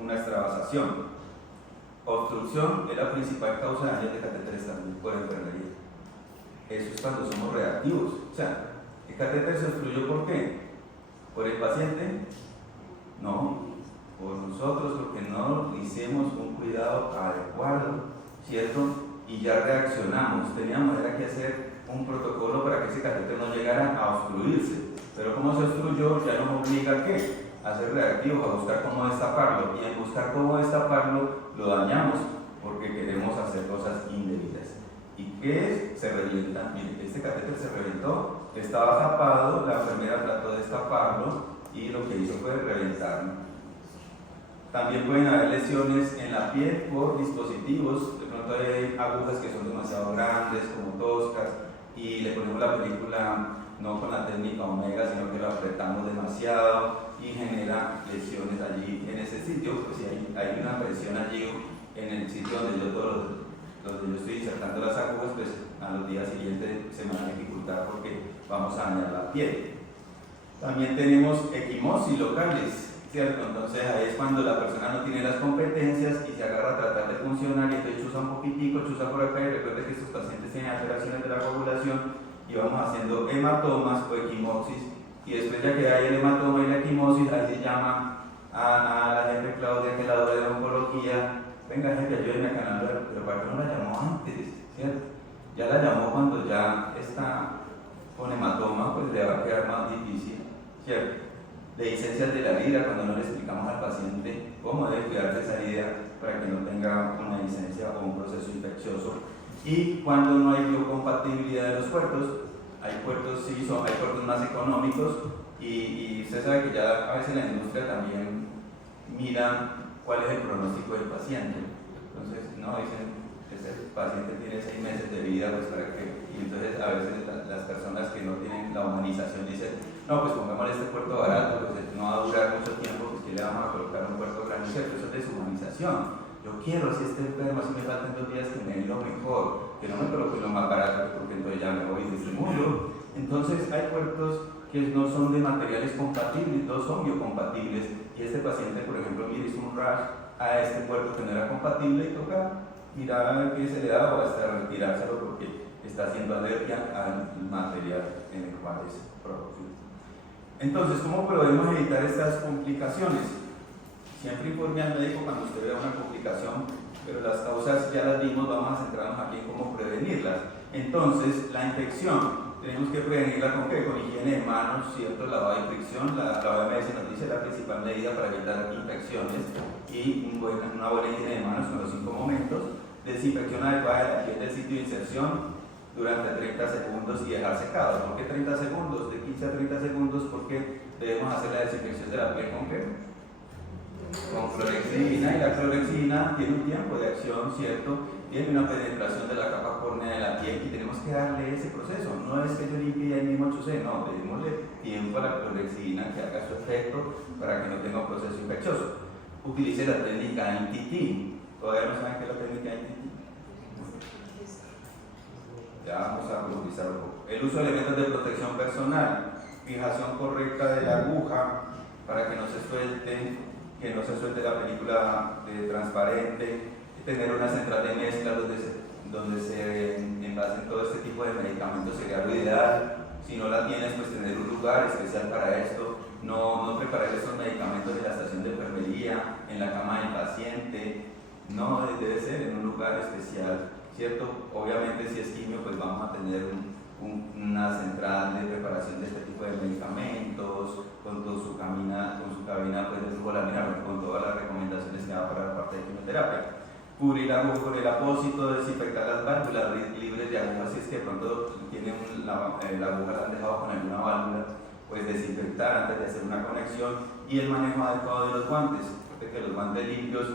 una extravasación. Obstrucción es la principal causa de daños de catéteres también por enfermería. Eso es cuando somos reactivos. O sea, ¿el catéter se obstruyó por qué? ¿Por el paciente? No, por nosotros, porque no hicimos un cuidado adecuado, ¿cierto? Y ya reaccionamos. Teníamos que hacer un protocolo para que ese catéter no llegara a obstruirse. Pero como se obstruyó, ya nos obliga a ¿qué? A ser reactivos, a buscar cómo destaparlo. Y en buscar cómo destaparlo, lo dañamos porque queremos hacer cosas indebidas. ¿Y qué es? Se revienta. Miren, este catéter se reventó, estaba tapado, la enfermera trató de destaparlo y lo que hizo fue reventarlo. También pueden haber lesiones en la piel por dispositivos. De pronto hay agujas que son demasiado grandes, como toscas, y le ponemos la película no con la técnica omega, sino que lo apretamos demasiado y genera lesiones allí en ese sitio. Pues si hay una presión allí en el sitio donde yo estoy insertando las agujas, pues a los días siguientes se me va a dificultar porque vamos a dañar la piel. También tenemos equimosis locales, ¿cierto? Entonces ahí es cuando la persona no tiene las competencias y se agarra a tratar de funcionar y entonces chuza un poquitico, chuza por acá, y recuerde que estos pacientes tienen alteraciones de la coagulación y vamos haciendo hematomas o equimosis, y después ya que hay el hematoma y la equimosis, ahí se llama a la gente Claudia, que es la doctora de oncología, venga gente, ayúdenme a canalizar, pero ¿para qué no la llamó antes? ¿Cierto? Ya la llamó cuando ya está con hematoma, pues le va a quedar más difícil, ¿cierto? De licencias de la vida, cuando no le explicamos al paciente cómo debe cuidarse esa herida para que no tenga una licencia o un proceso infeccioso. Y cuando no hay biocompatibilidad de los puertos, hay puertos más económicos y usted sabe que ya a veces la industria también mira cuál es el pronóstico del paciente. Entonces, no, dicen, ese paciente tiene 6 meses de vida, pues para qué. Y entonces a veces las personas que no tienen la humanización dicen, no, pues pongámosle este puerto barato, pues no va a durar mucho tiempo, pues que le vamos a colocar un puerto grande, ¿cierto? Eso es deshumanización. Yo quiero, si esté enfermo, si me faltan 2 días, que me den lo mejor, que no me coloque lo más barato, porque entonces ya me voy de este mundo. Entonces hay puertos que no son de materiales compatibles, no son biocompatibles, y este paciente, por ejemplo, mire, hizo un rash a este puerto que no era compatible y toca mirar a ver qué se le da o hasta retirárselo porque está haciendo alergia al material en el cual es producido. Entonces, ¿cómo podemos evitar estas complicaciones? Siempre informe al médico cuando usted vea una complicación, pero las causas ya las vimos, vamos a centrarnos aquí en cómo prevenirlas. Entonces, la infección, tenemos que prevenirla ¿con qué? Con higiene de manos, ¿cierto? Lavado de fricción, la OMS nos dice la principal medida para evitar infecciones y una buena higiene de manos con los 5 momentos. Desinfección adecuada de la piel del sitio de inserción durante 30 segundos y dejar secado. ¿Por qué 30 segundos? De 15 a 30 segundos porque debemos hacer la desinfección de la piel ¿con qué? Con clorexidina, y la clorexidina tiene un tiempo de acción, ¿cierto? tiene una penetración de la capa córnea de la piel y tenemos que darle ese proceso. No es que yo limpie ahí mismo 8C, no, démosle tiempo a la clorexidina que haga su efecto para que no tenga un proceso infeccioso. Utilice la técnica NTT. ¿Todavía no saben qué es la técnica NTT? Ya vamos a profundizar un poco. El uso de elementos de protección personal, fijación correcta de la aguja para que no se suelte la película transparente, tener una central de mezcla donde se envasen todo este tipo de medicamentos sería lo ideal. Si no la tienes, pues tener un lugar especial para esto. No preparar estos medicamentos en la estación de enfermería, en la cama del paciente. No, debe ser en un lugar especial, ¿cierto? Obviamente si es quimio, pues vamos a tener una central de preparación de este tipo de medicamentos, con su cabina pues, de flujo laminar, con todas las recomendaciones que da para la parte de quimioterapia. Cubrir la aguja con el apósito, desinfectar las válvulas libres de agujas, si es que de pronto tiene la aguja la han dejado con alguna válvula, pues desinfectar antes de hacer una conexión, y el manejo adecuado de los guantes, porque que los guantes limpios,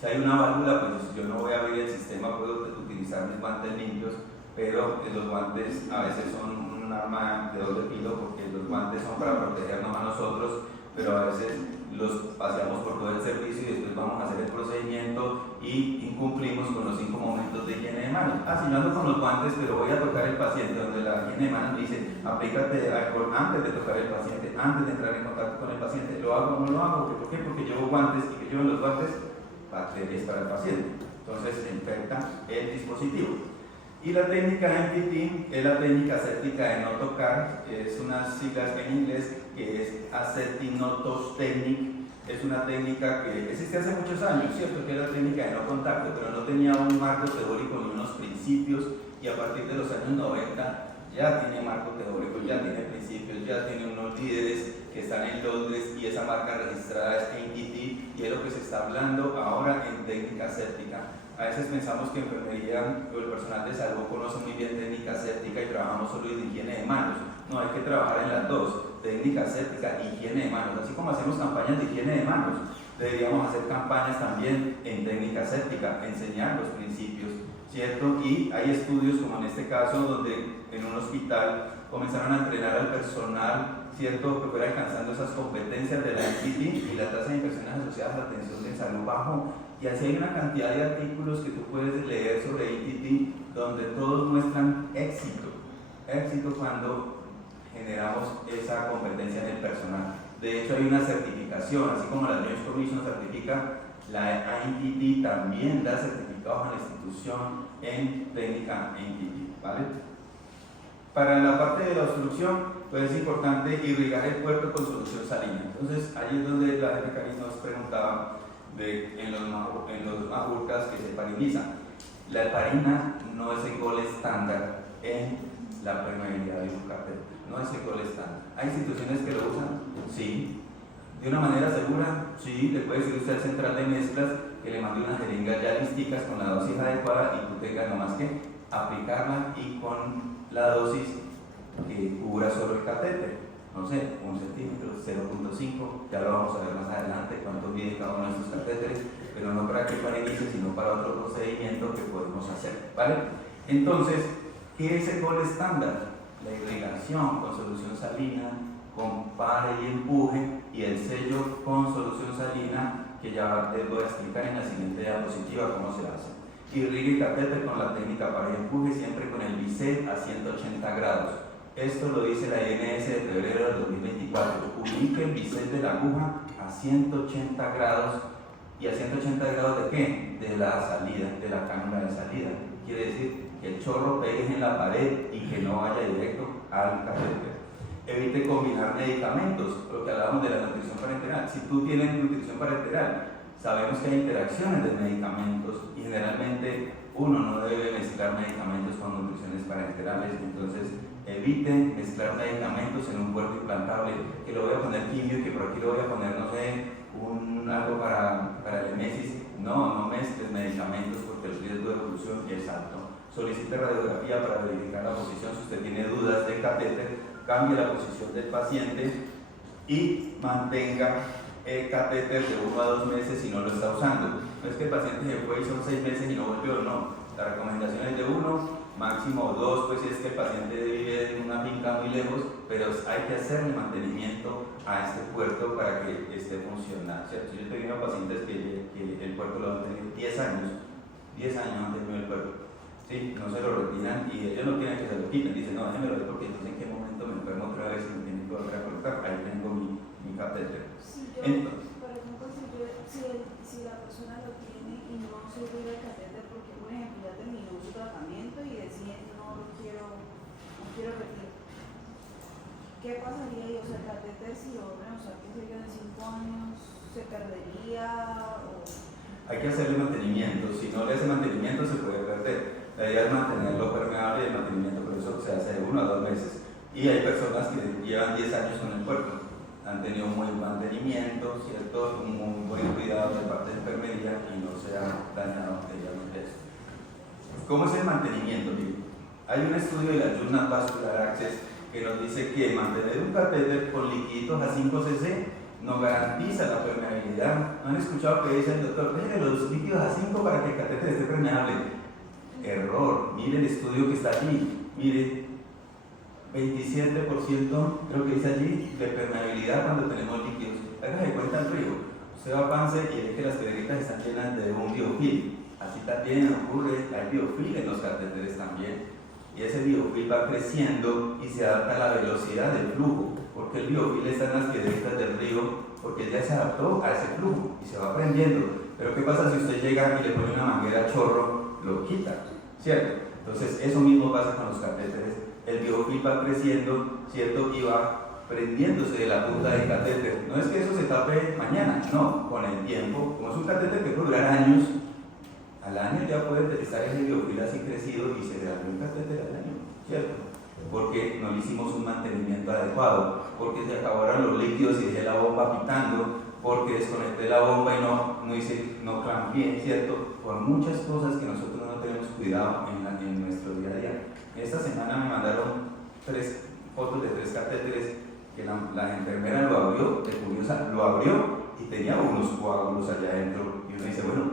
si hay una válvula, pues yo no voy a abrir el sistema, puedo utilizar mis guantes limpios, pero los guantes a veces son un arma de doble filo, porque los guantes son para protegernos a nosotros, pero a veces los paseamos por todo el servicio y después vamos a hacer el procedimiento y incumplimos con los 5 momentos de higiene de manos. Si yo ando con los guantes, pero voy a tocar el paciente, donde la higiene de manos me dice, aplícate alcohol antes de tocar el paciente, antes de entrar en contacto con el paciente. ¿Lo hago o no lo hago? ¿Por qué? Porque llevo guantes y que llevo en los guantes bacterias para el paciente. Entonces se infecta el dispositivo. Y la técnica NTT es la técnica aséptica de no tocar, es unas siglas en inglés que es Aseptic No Touch Technique. Es una técnica que existe hace muchos años, ¿cierto? Que es la técnica de no contacto, pero no tenía un marco teórico ni unos principios, y a partir de los años 90 ya tiene marco teórico, ya tiene principios, ya tiene unos líderes que están en Londres y esa marca registrada es NTT, y es lo que se está hablando ahora en técnica aséptica. A veces pensamos que enfermería o el personal de salud conoce muy bien técnica aséptica y trabajamos solo en higiene de manos. No, hay que trabajar en las dos, técnica aséptica y higiene de manos. Así como hacemos campañas de higiene de manos, deberíamos hacer campañas también en técnica aséptica, enseñar los principios, ¿cierto? Y hay estudios como en este caso donde en un hospital comenzaron a entrenar al personal, ¿cierto?, que fuera alcanzando esas competencias de la NTT, y la tasa de infecciones asociadas a la atención de salud bajó. Y así hay una cantidad de artículos que tú puedes leer sobre NTT donde todos muestran éxito cuando generamos esa competencia en el personal. De hecho hay una certificación, así como la Joint Commission certifica, la NTT también da certificados a la institución en técnica NTT, ¿vale? Para la parte de la obstrucción, pues es importante irrigar el cuerpo con solución salina. Entonces ahí es donde la gente que nos preguntaba en los majurcas que se heparinizan. La heparina no es el gol estándar en la permeabilidad de un catéter, no es el gol estándar. ¿Hay instituciones que lo usan? Sí. ¿De una manera segura? Sí. Le puede decir usted al central de mezclas que le mande unas jeringas ya listicas con la dosis adecuada y tú tengas nomás que aplicarla y con la dosis que cubra solo el catéter. No sé, 1 centímetro, 0.5, ya lo vamos a ver más adelante cuánto mide cada uno de estos catéteres, pero no para que paralice, sino para otro procedimiento que podemos hacer, ¿vale? Entonces, ¿qué es el gol estándar? La irrigación con solución salina, con pare y empuje, y el sello con solución salina, que ya les voy a explicar en la siguiente diapositiva cómo se hace. Irrigue el catéter con la técnica pare y empuje, siempre con el bisel a 180 grados. Esto lo dice la INS de febrero del 2024. Ubique el bisel de la aguja a 180 grados. ¿Y a 180 grados de qué? De la salida, de la cánula de salida. Quiere decir que el chorro pegue en la pared y que no vaya directo al catéter. Evite combinar medicamentos, lo que hablábamos de la nutrición parenteral. Si tú tienes nutrición parenteral, sabemos que hay interacciones de medicamentos y generalmente uno no debe mezclar medicamentos con nutriciones parenterales. Entonces, eviten mezclar medicamentos en un cuerpo implantable, que lo voy a poner quimio, que por aquí lo voy a poner, no sé, algo para el emesis. No mezcles medicamentos porque el riesgo de evolución es alto. Solicite radiografía para verificar la posición. Si usted tiene dudas del catéter, cambie la posición del paciente y mantenga catéter de 1 a 2 meses si no lo está usando. No es que el paciente se fue y son 6 meses y no volvió, no. La recomendación es de 1, máximo 2, pues si es que el paciente vive en una finca muy lejos, pero hay que hacerle mantenimiento a este puerto para que esté funcionando, ¿cierto? Yo he tenido pacientes que el puerto lo han tenido 10 años han tenido el puerto, ¿sí? No se lo retiran y ellos no quieren que se lo quiten, dicen, no, déjenmelo ahí porque no sé en qué momento me enfermo otra vez y me tienen que volver a colocar, ahí tengo mi catéter. Si por ejemplo, si la persona lo tiene y no se olvida el catéter porque, por ejemplo, ya terminó su tratamiento y decide no quiero retirar, ¿qué pasaría ahí? O sea, el catéter, si lo vuelven a usar, qué sé yo, en 5 años, ¿se perdería? Hay que hacerle mantenimiento, si no le hace mantenimiento se puede perder. La idea es mantenerlo permeable y el mantenimiento, por eso se hace de 1 a 2 meses. Y hay personas que llevan 10 años con el puerto, han tenido un buen mantenimiento, ¿cierto? Un muy buen cuidado de parte de enfermería y no se ha dañado materialmente eso. ¿Cómo es el mantenimiento? Hay un estudio de la Journal Vascular Access que nos dice que mantener un catéter con líquidos a 5 cc no garantiza la permeabilidad. ¿No han escuchado que dice el doctor, deje los líquidos a 5 para que el catéter esté permeable? Error. Mire el estudio que está allí. Mire, 27% creo que dice allí de permeabilidad cuando tenemos líquidos. Hágase cuenta el frío. Usted va a Pance y ve que las piedritas están llenas de un biofil. Así también ocurre, hay biofil en los catéteres también. Y ese biofil va creciendo y se adapta a la velocidad del flujo, porque el biofil está en las piedritas del río, porque ya se adaptó a ese flujo y se va prendiendo. Pero ¿qué pasa si usted llega y le pone una manguera a chorro? Lo quita, ¿cierto? Entonces eso mismo pasa con los catéteres. El biofil va creciendo, ¿cierto? Y va prendiéndose de la punta del catéter. No es que eso se tape mañana, no, con el tiempo. Como es un catéter que puede durar años, al año ya puede estar ese biofil así crecido y se le abrió un catéter al año, ¿cierto? Porque no le hicimos un mantenimiento adecuado, porque se acabaron los líquidos y dejé la bomba pitando, porque desconecté la bomba y no clampié, ¿cierto? Por muchas cosas que nosotros no tenemos cuidado en nuestro día a día. Esta semana me mandaron 3 fotos de 3 catéteres que la enfermera lo abrió, de curiosa, lo abrió y tenía unos coágulos allá adentro. Y uno dice, bueno,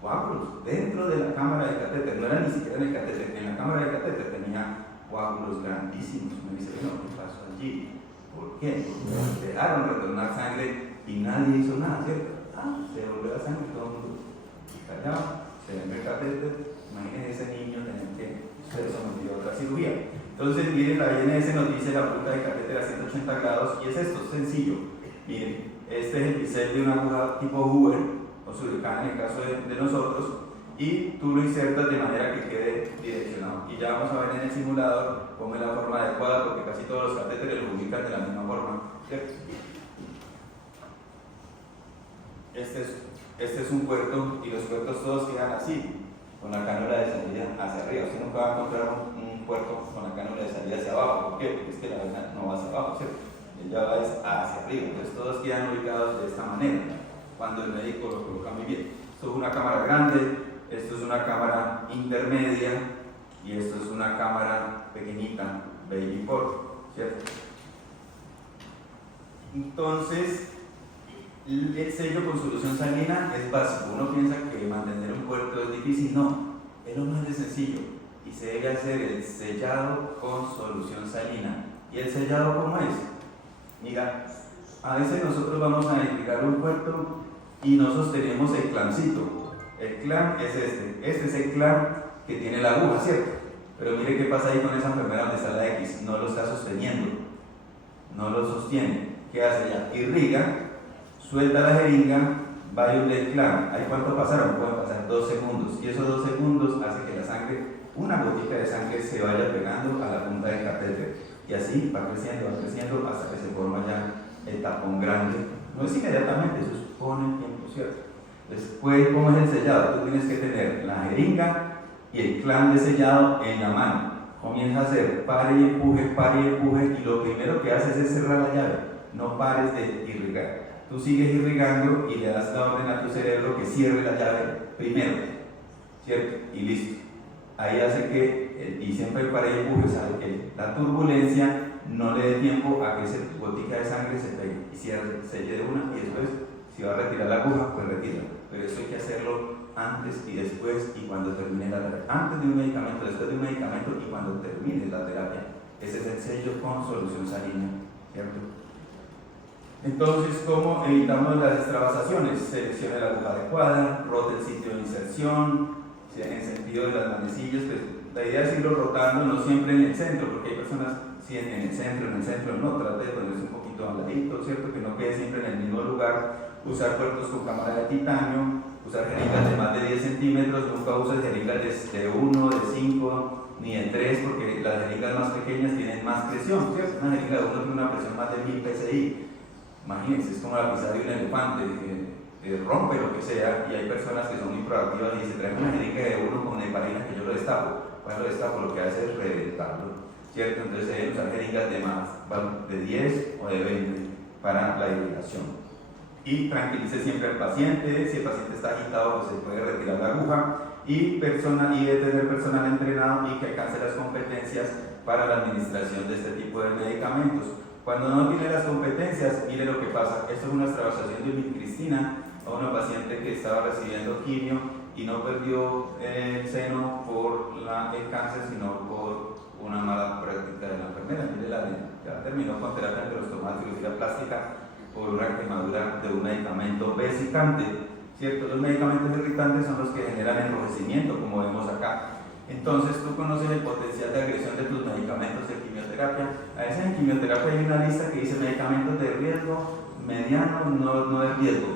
coágulos dentro de la cámara de catéter, no era ni siquiera en el catéter, en la cámara de catéter tenía coágulos grandísimos. Me dice, bueno, ¿qué pasó allí? ¿Por qué? Porque dejaron retornar sangre y nadie hizo nada, ¿cierto? Se volvió la sangre y todo el mundo callado, se ve el catéter. Imagínense ese niño tener que ser sometido a otra cirugía. Entonces, miren, la INS nos dice la punta de catéter a 180 grados y es esto, sencillo. Miren, este es el bisel de una aguja tipo Hoover o Suricana en el caso de nosotros, y tú lo insertas de manera que quede direccionado. Y ya vamos a ver en el simulador cómo es la forma adecuada, porque casi todos los catéteres lo ubican de la misma forma, ¿cierto? Este es un puerto y los puertos todos quedan así, con la cánula de salida hacia arriba. Usted nunca va a encontrar un puerto con la cánula de salida hacia abajo. ¿Por qué? Porque es que la vena no va hacia abajo, ¿cierto? Ella va hacia arriba. Entonces todos quedan ubicados de esta manera cuando el médico lo coloca muy bien. Esto es una cámara grande, esto es una cámara intermedia y esto es una cámara pequeñita, baby port, ¿cierto? Entonces, el sello con solución salina es básico. Uno piensa que mantener un puerto es difícil, no, es lo más de sencillo y se debe hacer el sellado con solución salina. ¿Y el sellado cómo es? Mira, a veces nosotros vamos a identificar un puerto y no sostenemos el clancito. El clamp es este es el clamp que tiene la aguja, ¿cierto? Pero mire qué pasa ahí con esa enfermera donde está la X, no lo está sosteniendo, no lo sostiene. ¿Qué hace ella? Irriga, suelta la jeringa, va y hunde el clamp. ¿Ahí cuánto pasaron? Pueden pasar 2 segundos y esos 2 segundos hace que la sangre, una gotita de sangre se vaya pegando a la punta del catéter y así va creciendo hasta que se forma ya el tapón grande. No es inmediatamente, eso supone el tiempo, ¿cierto? Después, ¿cómo es el sellado? Tú tienes que tener la jeringa y el clamp de sellado en la mano. Comienza a hacer pare y empuje, y lo primero que haces es cerrar la llave. No pares de irrigar. Tú sigues irrigando y le das la orden a tu cerebro que cierre la llave primero, ¿cierto? Y listo. Ahí hace que, y siempre el pare y empuje, sabe que la turbulencia no le dé tiempo a que esa gotica de sangre se pegue y selle de una y después Si va a retirar la aguja, pues retira. Pero eso hay que hacerlo antes y después y cuando termine la terapia. Antes de un medicamento, después de un medicamento y cuando termine la terapia. Ese es el sello con solución salina, ¿cierto? Entonces, ¿cómo evitamos las extravasaciones? Seleccione la aguja adecuada, rote el sitio de inserción, en sentido de las manecillas, pues la idea es irlo rotando, no siempre en el centro, porque hay personas, sí, en el centro, no, trate de ponerse un poquito al ladito, ¿cierto? Que no quede siempre en el mismo lugar, usar puertos con cámara de titanio, usar jeringas de más de 10 centímetros, nunca uses jeringas de 1, de 5, ni de 3, porque las jeringas más pequeñas tienen más presión, ¿cierto? Una jeringa de 1 tiene una presión más de 1000 psi. Imagínense, es como la pisada de un elefante, rompe lo que sea, y hay personas que son muy proactivas y dicen, traen una jeringa de 1 con heparina que yo lo destapo. Cuando lo destapo, lo que hace es reventarlo, ¿cierto? Entonces se deben usar jeringas de más, de 10 o de 20 para la irrigación. Y tranquilice siempre al paciente, si el paciente está agitado, pues se puede retirar la aguja, y debe tener personal entrenado y que alcance las competencias para la administración de este tipo de medicamentos. Cuando no tiene las competencias, mire lo que pasa. Esto es una extravasación de Cristina, a una paciente que estaba recibiendo quimio y no perdió el seno por el cáncer, sino por una mala práctica de la enfermera. Mire, ya terminó con terapia enterostomal, cirugía plástica, por una quemadura de un medicamento vesicante, ¿cierto? Los medicamentos irritantes son los que generan enrojecimiento, como vemos acá. Entonces, tú conoces el potencial de agresión de tus medicamentos de quimioterapia. A veces en quimioterapia hay una lista que dice medicamentos de riesgo, mediano, no de riesgo,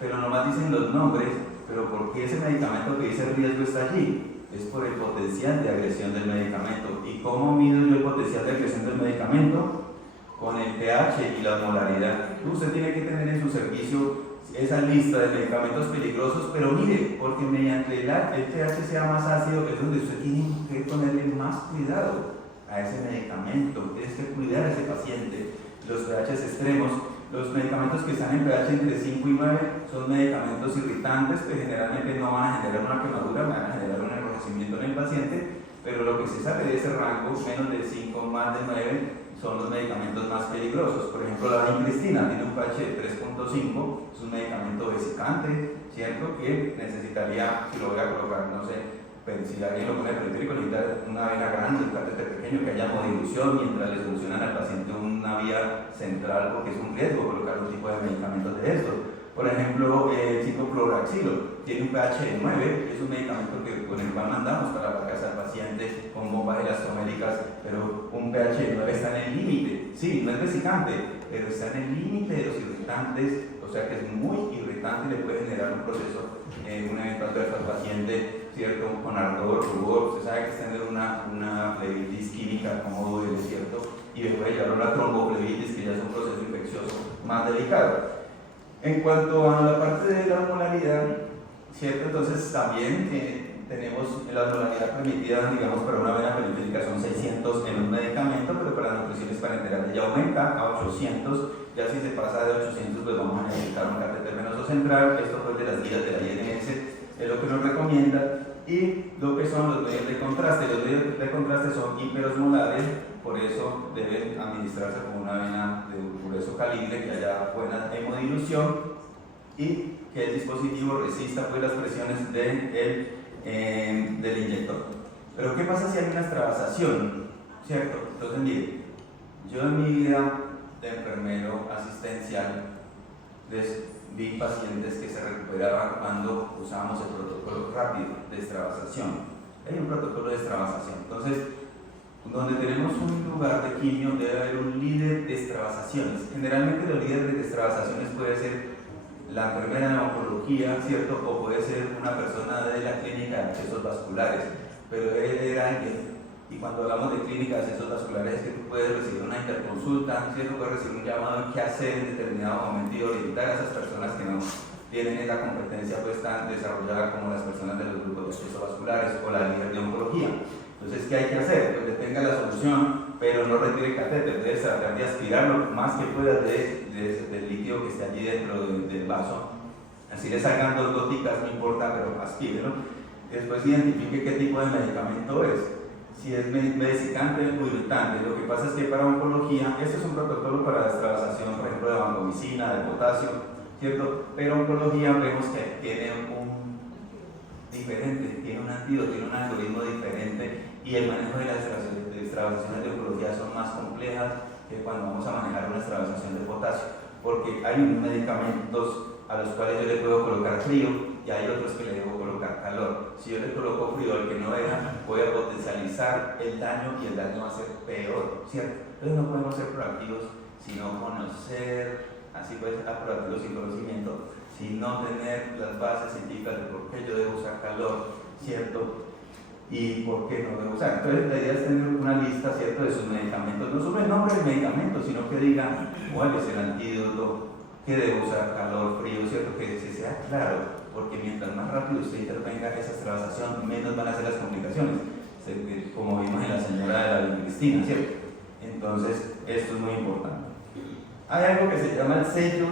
pero nomás dicen los nombres. Pero ¿por qué ese medicamento que dice riesgo está allí? Es por el potencial de agresión del medicamento. ¿Y cómo mido yo el potencial de agresión del medicamento? Con el pH y la osmolaridad. Usted tiene que tener en su servicio esa lista de medicamentos peligrosos, pero mire, porque mediante el pH sea más ácido, es donde usted tiene que ponerle más cuidado a ese medicamento. Tienes que cuidar a ese paciente. Los pHs extremos, los medicamentos que están en pH entre 5 y 9 son medicamentos irritantes que generalmente no van a generar una quemadura, van a generar un enrojecimiento en el paciente, pero lo que se sabe de ese rango, menos de 5, más de 9, son los medicamentos más peligrosos. Por ejemplo, la vincristina tiene un pH de 3.5, es un medicamento vesicante, ¿cierto? Que necesitaría, si lo voy a colocar, no sé, pero si alguien lo pone periférico, necesita una vena grande, un catéter pequeño, que haya hemodilución mientras le solucionan al paciente una vía central, porque es un riesgo colocar un tipo de medicamentos de estos. Por ejemplo, el ciclofluoroxilo tiene un pH de 9, es un medicamento con el cual mandamos para la casa del paciente con bombas elastoméricas, pero un pH de 9 está en el límite. Sí, no es vesicante, pero está en el límite de los irritantes, o sea que es muy irritante y le puede generar un proceso, un evento adverso al paciente, ¿cierto? Con ardor, rubor. Usted sabe que es tener una flebitis química, como duele, ¿cierto? Y después llevar a la tromboflebitis, que ya es un proceso infeccioso más delicado. En cuanto a la parte de la osmolaridad, ¿cierto? Entonces también tenemos la osmolaridad permitida, digamos, para una vena periférica son 600 en un medicamento, pero para nutriciones parenterales ya aumenta a 800. Ya si se pasa de 800, pues vamos a necesitar un catéter venoso central. Esto fue de las guías de la INS, es lo que nos recomienda. Y lo que son los medios de contraste. Los medios de contraste son hiperosmolares, por eso deben administrarse con una vena de grueso calibre, que haya buena hemodilución y que el dispositivo resista pues las presiones del inyector. Pero ¿qué pasa si hay una extravasación? ¿Cierto? Entonces mire, yo en mi vida de enfermero asistencial vi pacientes que se recuperaban cuando usábamos el protocolo rápido de extravasación. Hay un protocolo de extravasación. Entonces, donde tenemos un lugar de quimio debe haber un líder de extravasaciones. Generalmente los líderes de extravasaciones puede ser la enfermera de oncología, ¿cierto? O puede ser una persona de la clínica de accesos vasculares, pero él era alguien. Y cuando hablamos de clínica de accesos vasculares es que tú puedes recibir una interconsulta, ¿cierto? Puedes recibir un llamado en qué hacer en determinado momento y orientar a esas personas que no tienen esa competencia pues tan desarrollada como las personas de los grupos de accesos vasculares o la líder de oncología. Entonces, ¿qué hay que hacer? Pues detenga la solución, pero no retire el catéter, debes tratar de aspirar lo más que puedas del líquido que esté allí dentro del vaso. Así le salgan 2 goticas, no importa, pero aspírelo. Después identifique qué tipo de medicamento es. Si es vesicante o irritante. Lo que pasa es que para oncología, este es un protocolo para la extravasación, por ejemplo, de vancomicina, de potasio. ¿cierto? Pero oncología vemos que tiene tiene un antídoto, tiene un algoritmo diferente y el manejo de las extravasaciones de oncología son más complejas que cuando vamos a manejar una extravasación de potasio, porque hay unos medicamentos a los cuales yo le puedo colocar frío y hay otros que le debo colocar calor. Si yo le coloco frío al que no era, voy a potencializar el daño y el daño va a ser peor, ¿cierto? Entonces no podemos ser proactivos sino conocer, así pues, proactivos sin conocimiento, sino tener las bases científicas de por qué yo debo usar calor, ¿cierto? Y por qué no debo usar. Entonces la idea es tener una lista, ¿cierto?, de sus medicamentos, no solo el nombre del medicamento, sino que digan cuál es el antídoto, qué debo usar, calor, frío, ¿cierto? Que se sea claro, porque mientras más rápido usted intervenga esa extravasación, menos van a ser las complicaciones, como vimos en la señora de la Cristina, ¿cierto? Entonces, esto es muy importante. Hay algo que se llama el sello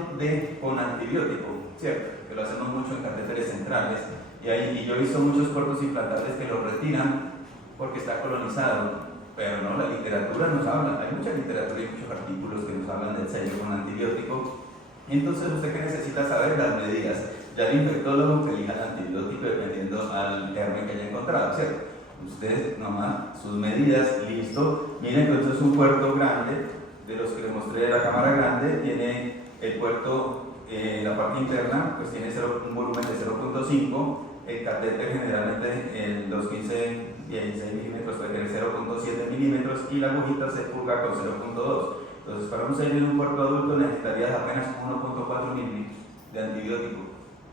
con antibiótico, ¿cierto? Que lo hacemos mucho en catéteres centrales, y yo he visto muchos puertos implantables que lo retiran porque está colonizado, pero no, la literatura nos habla, hay mucha literatura y muchos artículos que nos hablan del sello con antibiótico. Entonces, ¿usted qué necesita saber? Las medidas. Ya el infectólogo que elija el antibiótico dependiendo al germen que haya encontrado, ¿cierto? Usted nomás, sus medidas, listo. Miren, entonces un puerto grande, de los que les mostré de la cámara grande, tiene el puerto, la parte interna, pues tiene un volumen de 0.5, el catéter generalmente los 16 milímetros puede tener 0.7 milímetros y la agujita se purga con 0.2. Entonces, para un sello en un puerto adulto necesitarías apenas 1.4 mililitros de antibiótico,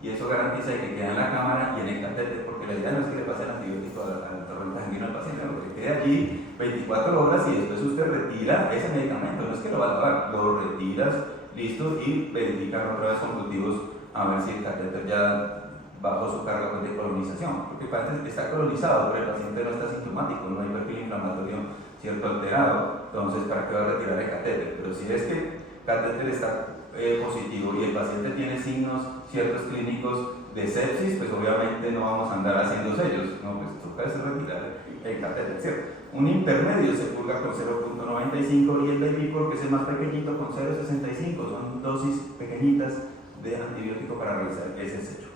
y eso garantiza que queda en la cámara y en el catéter, porque la idea no es que le pase el antibiótico al torrente sanguíneo al paciente, no, que quede allí 24 horas y después usted retira ese medicamento, no es que lo va a lavar, lo retiras, listo, y verifican otra vez con cultivos a ver si el catéter ya bajó su carga de colonización, porque el paciente está colonizado, pero el paciente no está sintomático, no hay perfil inflamatorio, ¿cierto?, alterado. Entonces, ¿para qué va a retirar el catéter? Pero si es que el catéter está positivo y el paciente tiene signos ciertos clínicos de sepsis, pues obviamente no vamos a andar haciendo sellos, no, pues toca retirar el catéter, ¿cierto? Un intermedio se purga con 0.95 y el Dayvipor, que es el más pequeñito, con 0.65, son dosis pequeñitas de antibiótico para realizar ese sello.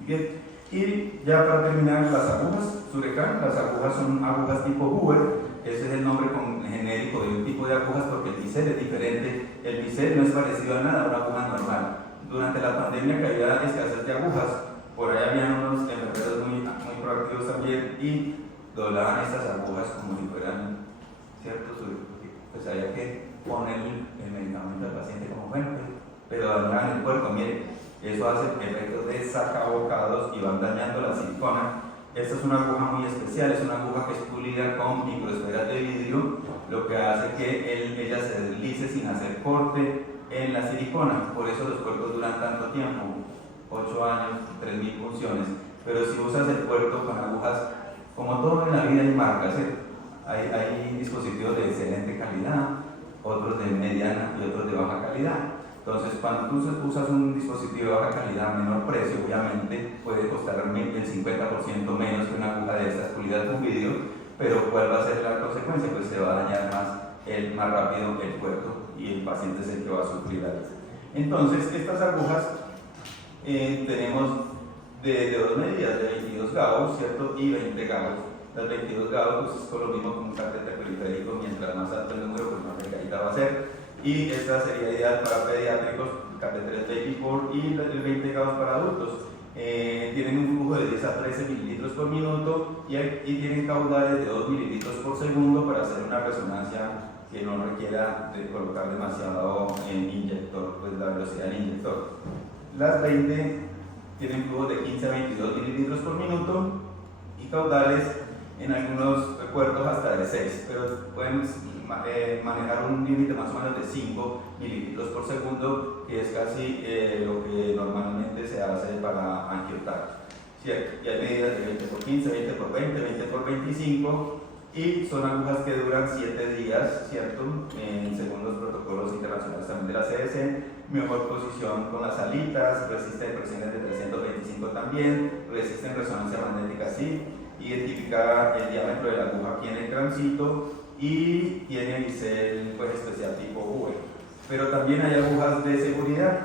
Bien, y ya para terminar, las agujas Surecan, las agujas son agujas tipo Hoover. Ese es el nombre genérico de un tipo de agujas porque el bisel es diferente. El bisel no es parecido a nada a una aguja normal. Durante la pandemia que había escasez de agujas, por ahí habían unos enfermeros muy proactivos también y doblaban estas agujas como si fueran, ¿cierto? Pues había que poner el medicamento al paciente como bueno, pero dañaban el cuerpo. Miren, eso hace efectos de sacabocados y van dañando la silicona. Esta es una aguja muy especial, es una aguja que es pulida con microesferas de vidrio, lo que hace que ella se deslice sin hacer corte en la silicona. Por eso los puertos duran tanto tiempo, 8 años, 3.000 funciones. Pero si usas el puerto con agujas, como todo en la vida hay marcas, hay dispositivos de excelente calidad, otros de mediana y otros de baja calidad. Entonces, cuando tú usas un dispositivo de baja calidad a menor precio, obviamente puede costar el 50% menos que una aguja de estas pulidas con vidrio, pero ¿cuál va a ser la consecuencia? Pues se va a dañar más rápido el puerto y el paciente es el que va a sufrir la vida. Entonces, estas agujas tenemos de dos medidas, de 22 gauss, ¿cierto? Y 20 gauss. Las 22 gauss pues, es con lo mismo como un catéter periférico, mientras más alto el número, pues más delgadita va a ser. Y esta sería ideal para pediátricos, catéteres Dayvipor, y el 20 gauss para adultos. Tienen un flujo de 10 a 13 mililitros por minuto y tienen caudales de 2 mililitros por segundo para hacer una resonancia que no requiera de colocar demasiado inyector, pues la velocidad del inyector. Las 20 tienen flujos de 15 a 22 mililitros por minuto y caudales en algunos puertos hasta de 6, pero pueden manejar un límite más o menos de 5 mililitros por segundo, que es casi lo que normalmente se hace para angiotar, ¿cierto? Y hay medidas de 20 por 15, 20 por 20, 20 por 25, y son agujas que duran 7 días, ¿cierto? Según los protocolos internacionales también de la CDC, mejor posición con las alitas, resisten presiones de 325 también, resisten resonancia magnética sí, identifica el diámetro de la aguja aquí en el crancito y tiene bisel pues, especial tipo V. Pero también hay agujas de seguridad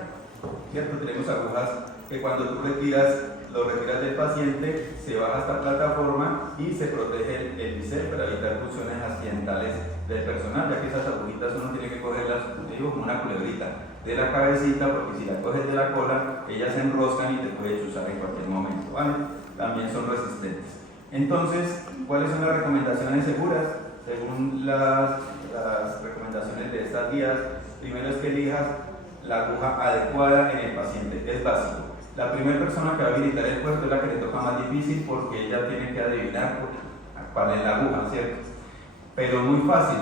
¿cierto? Tenemos agujas que cuando tú lo retiras del paciente, se baja esta plataforma y se protege el bisel para evitar pulsiones accidentales del personal, ya que esas agujitas uno tiene que cogerlas, como te digo, como una culebrita de la cabecita, porque si la coges de la cola, ellas se enroscan y te puede chuzar en cualquier momento, ¿vale? También son resistentes. Entonces, ¿cuáles son las recomendaciones seguras? Según las recomendaciones de estas guías, primero es que elijas la aguja adecuada en el paciente, es básico. La primera persona que va a habilitar el puerto es la que le toca más difícil porque ella tiene que adivinar cuál es la aguja, ¿cierto? Pero muy fácil,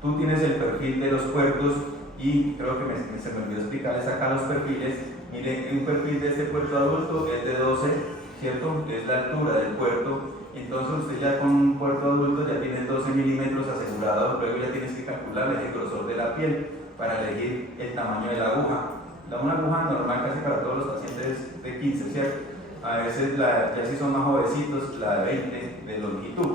tú tienes el perfil de los puertos y creo que se me olvidó explicarles acá los perfiles. Miren, un perfil de este puerto adulto es de 12, ¿cierto? Es la altura del puerto. Entonces usted ya con un puerto adulto ya tiene 12 milímetros asegurados, luego ya tienes que calcular el grosor de la piel para elegir el tamaño de la aguja. Una aguja normal casi para todos los pacientes de 15, ¿cierto? A veces ya si son más jovencitos, la de 20 de longitud,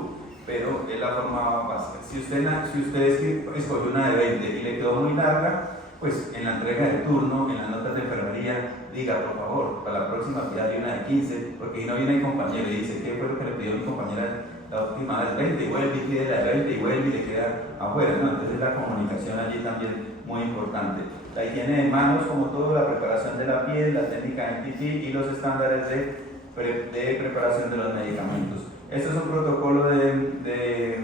pero es la forma básica. Si usted escogió una de 20 y le quedó muy larga, pues en la entrega de turno, en las notas de enfermería, diga por favor, para la próxima pídale una de 15, porque si no viene el compañero y dice, ¿qué fue lo que le pidió mi compañera la última vez? 20 y vuelve y pide la de 20 y vuelve y le queda afuera, ¿no? Entonces la comunicación allí también muy importante. La higiene de manos, como todo, la preparación de la piel, la técnica NTT y los estándares de preparación de los medicamentos. Este es un protocolo en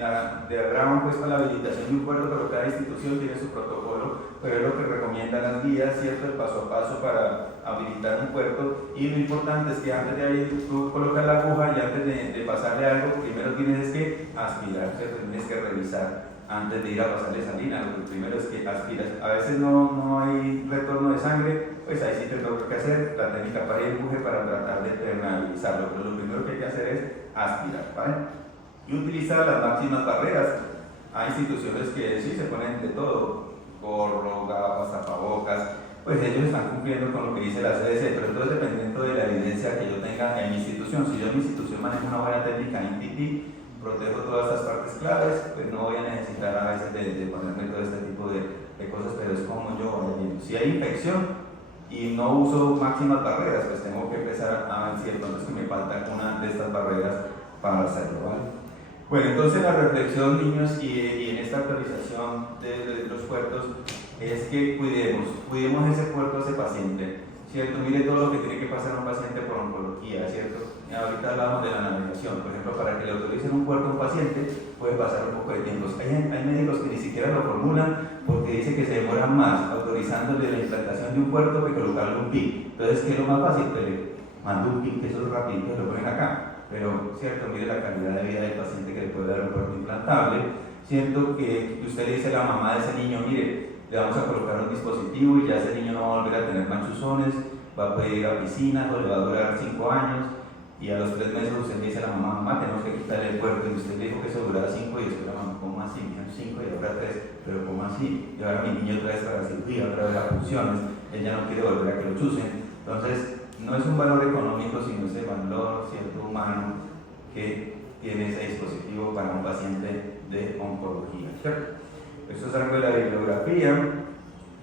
la diagrama puesta la habilitación de un puerto, pero cada institución tiene su protocolo, pero es lo que recomiendan las guías, ¿cierto? El paso a paso para habilitar un puerto. Y lo importante es que antes de ahí tú colocas la aguja y antes de pasarle algo, primero tienes que aspirar, ¿cierto? Tienes que revisar antes de ir a pasarle salina. Lo primero es que aspiras. A veces no hay retorno de sangre, pues ahí sí te toca que hacer la técnica para el empuje para tratar de permeabilizarlo, pero lo primero que hay que hacer es aspirar, ¿vale? Y utilizar las máximas barreras. Hay instituciones que sí se ponen de todo, gorro, gafas, tapabocas, pues ellos están cumpliendo con lo que dice la CDC, pero entonces dependiendo de la evidencia que yo tenga en mi institución, si yo en mi institución manejo una buena técnica en NTT, protejo todas estas partes claves, pues no voy a necesitar a veces de ponerme todo este tipo de cosas, pero es como yo vaya viendo. Si hay infección y no uso máximas barreras, pues tengo que empezar a decir entonces que me falta una de estas barreras para hacerlo, ¿vale? Bueno, entonces la reflexión, niños, y en esta actualización de los puertos es que cuidemos ese puerto a ese paciente, ¿cierto? Mire todo lo que tiene que pasar un paciente por oncología, ¿cierto? Ahorita hablamos de la navegación, por ejemplo, para que le autoricen un puerto a un paciente puede pasar un poco de tiempo. Hay médicos que ni siquiera lo formulan porque dice que se demoran más autorizándole la implantación de un puerto que colocarle un PIC. Entonces, ¿qué es lo más fácil? Pues le mando un PIC, que eso es rápido, lo ponen acá. Pero, ¿cierto? Mire la calidad de vida del paciente que le puede dar un puerto implantable, ¿cierto? Que usted le dice a la mamá de ese niño, mire, le vamos a colocar un dispositivo y ya ese niño no va a volver a tener manchuzones, va a poder ir a piscinas o le va a durar 5 años, y a los 3 meses usted le dice a la mamá, tenemos que quitarle el puerto, y usted le dijo que eso durara 5 y después la mamá, ¿cómo así? 5 y ahora 3, pero ¿cómo así? Y ahora mi niño otra vez para la cirugía, otra vez a funciones, él ya no quiere volver a que lo chusen. Entonces, no es un valor económico, sino ese valor, ¿cierto?, humano que tiene ese dispositivo para un paciente de oncología, ¿cierto? Esto es algo de la bibliografía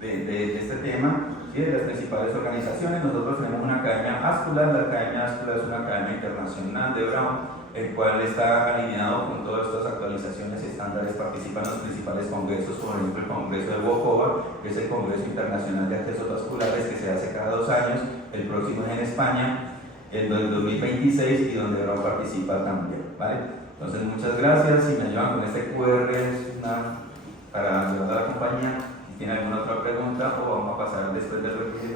de este tema, ¿sí? De las principales organizaciones. Nosotros tenemos una academia Áspula. La academia Áspula es una academia internacional de Brown, el cual está alineado con todas estas actualizaciones y estándares. Participan en los principales congresos, por ejemplo el congreso de Bocova, que es el Congreso Internacional de Accesos Vasculares, que se hace cada 2 años. El próximo es en España, el del 2026, y donde Brown participa también, ¿vale? Entonces, muchas gracias. Si me ayudan con este QR para ayudar a la compañía, si tienen alguna otra pregunta, o vamos a pasar después del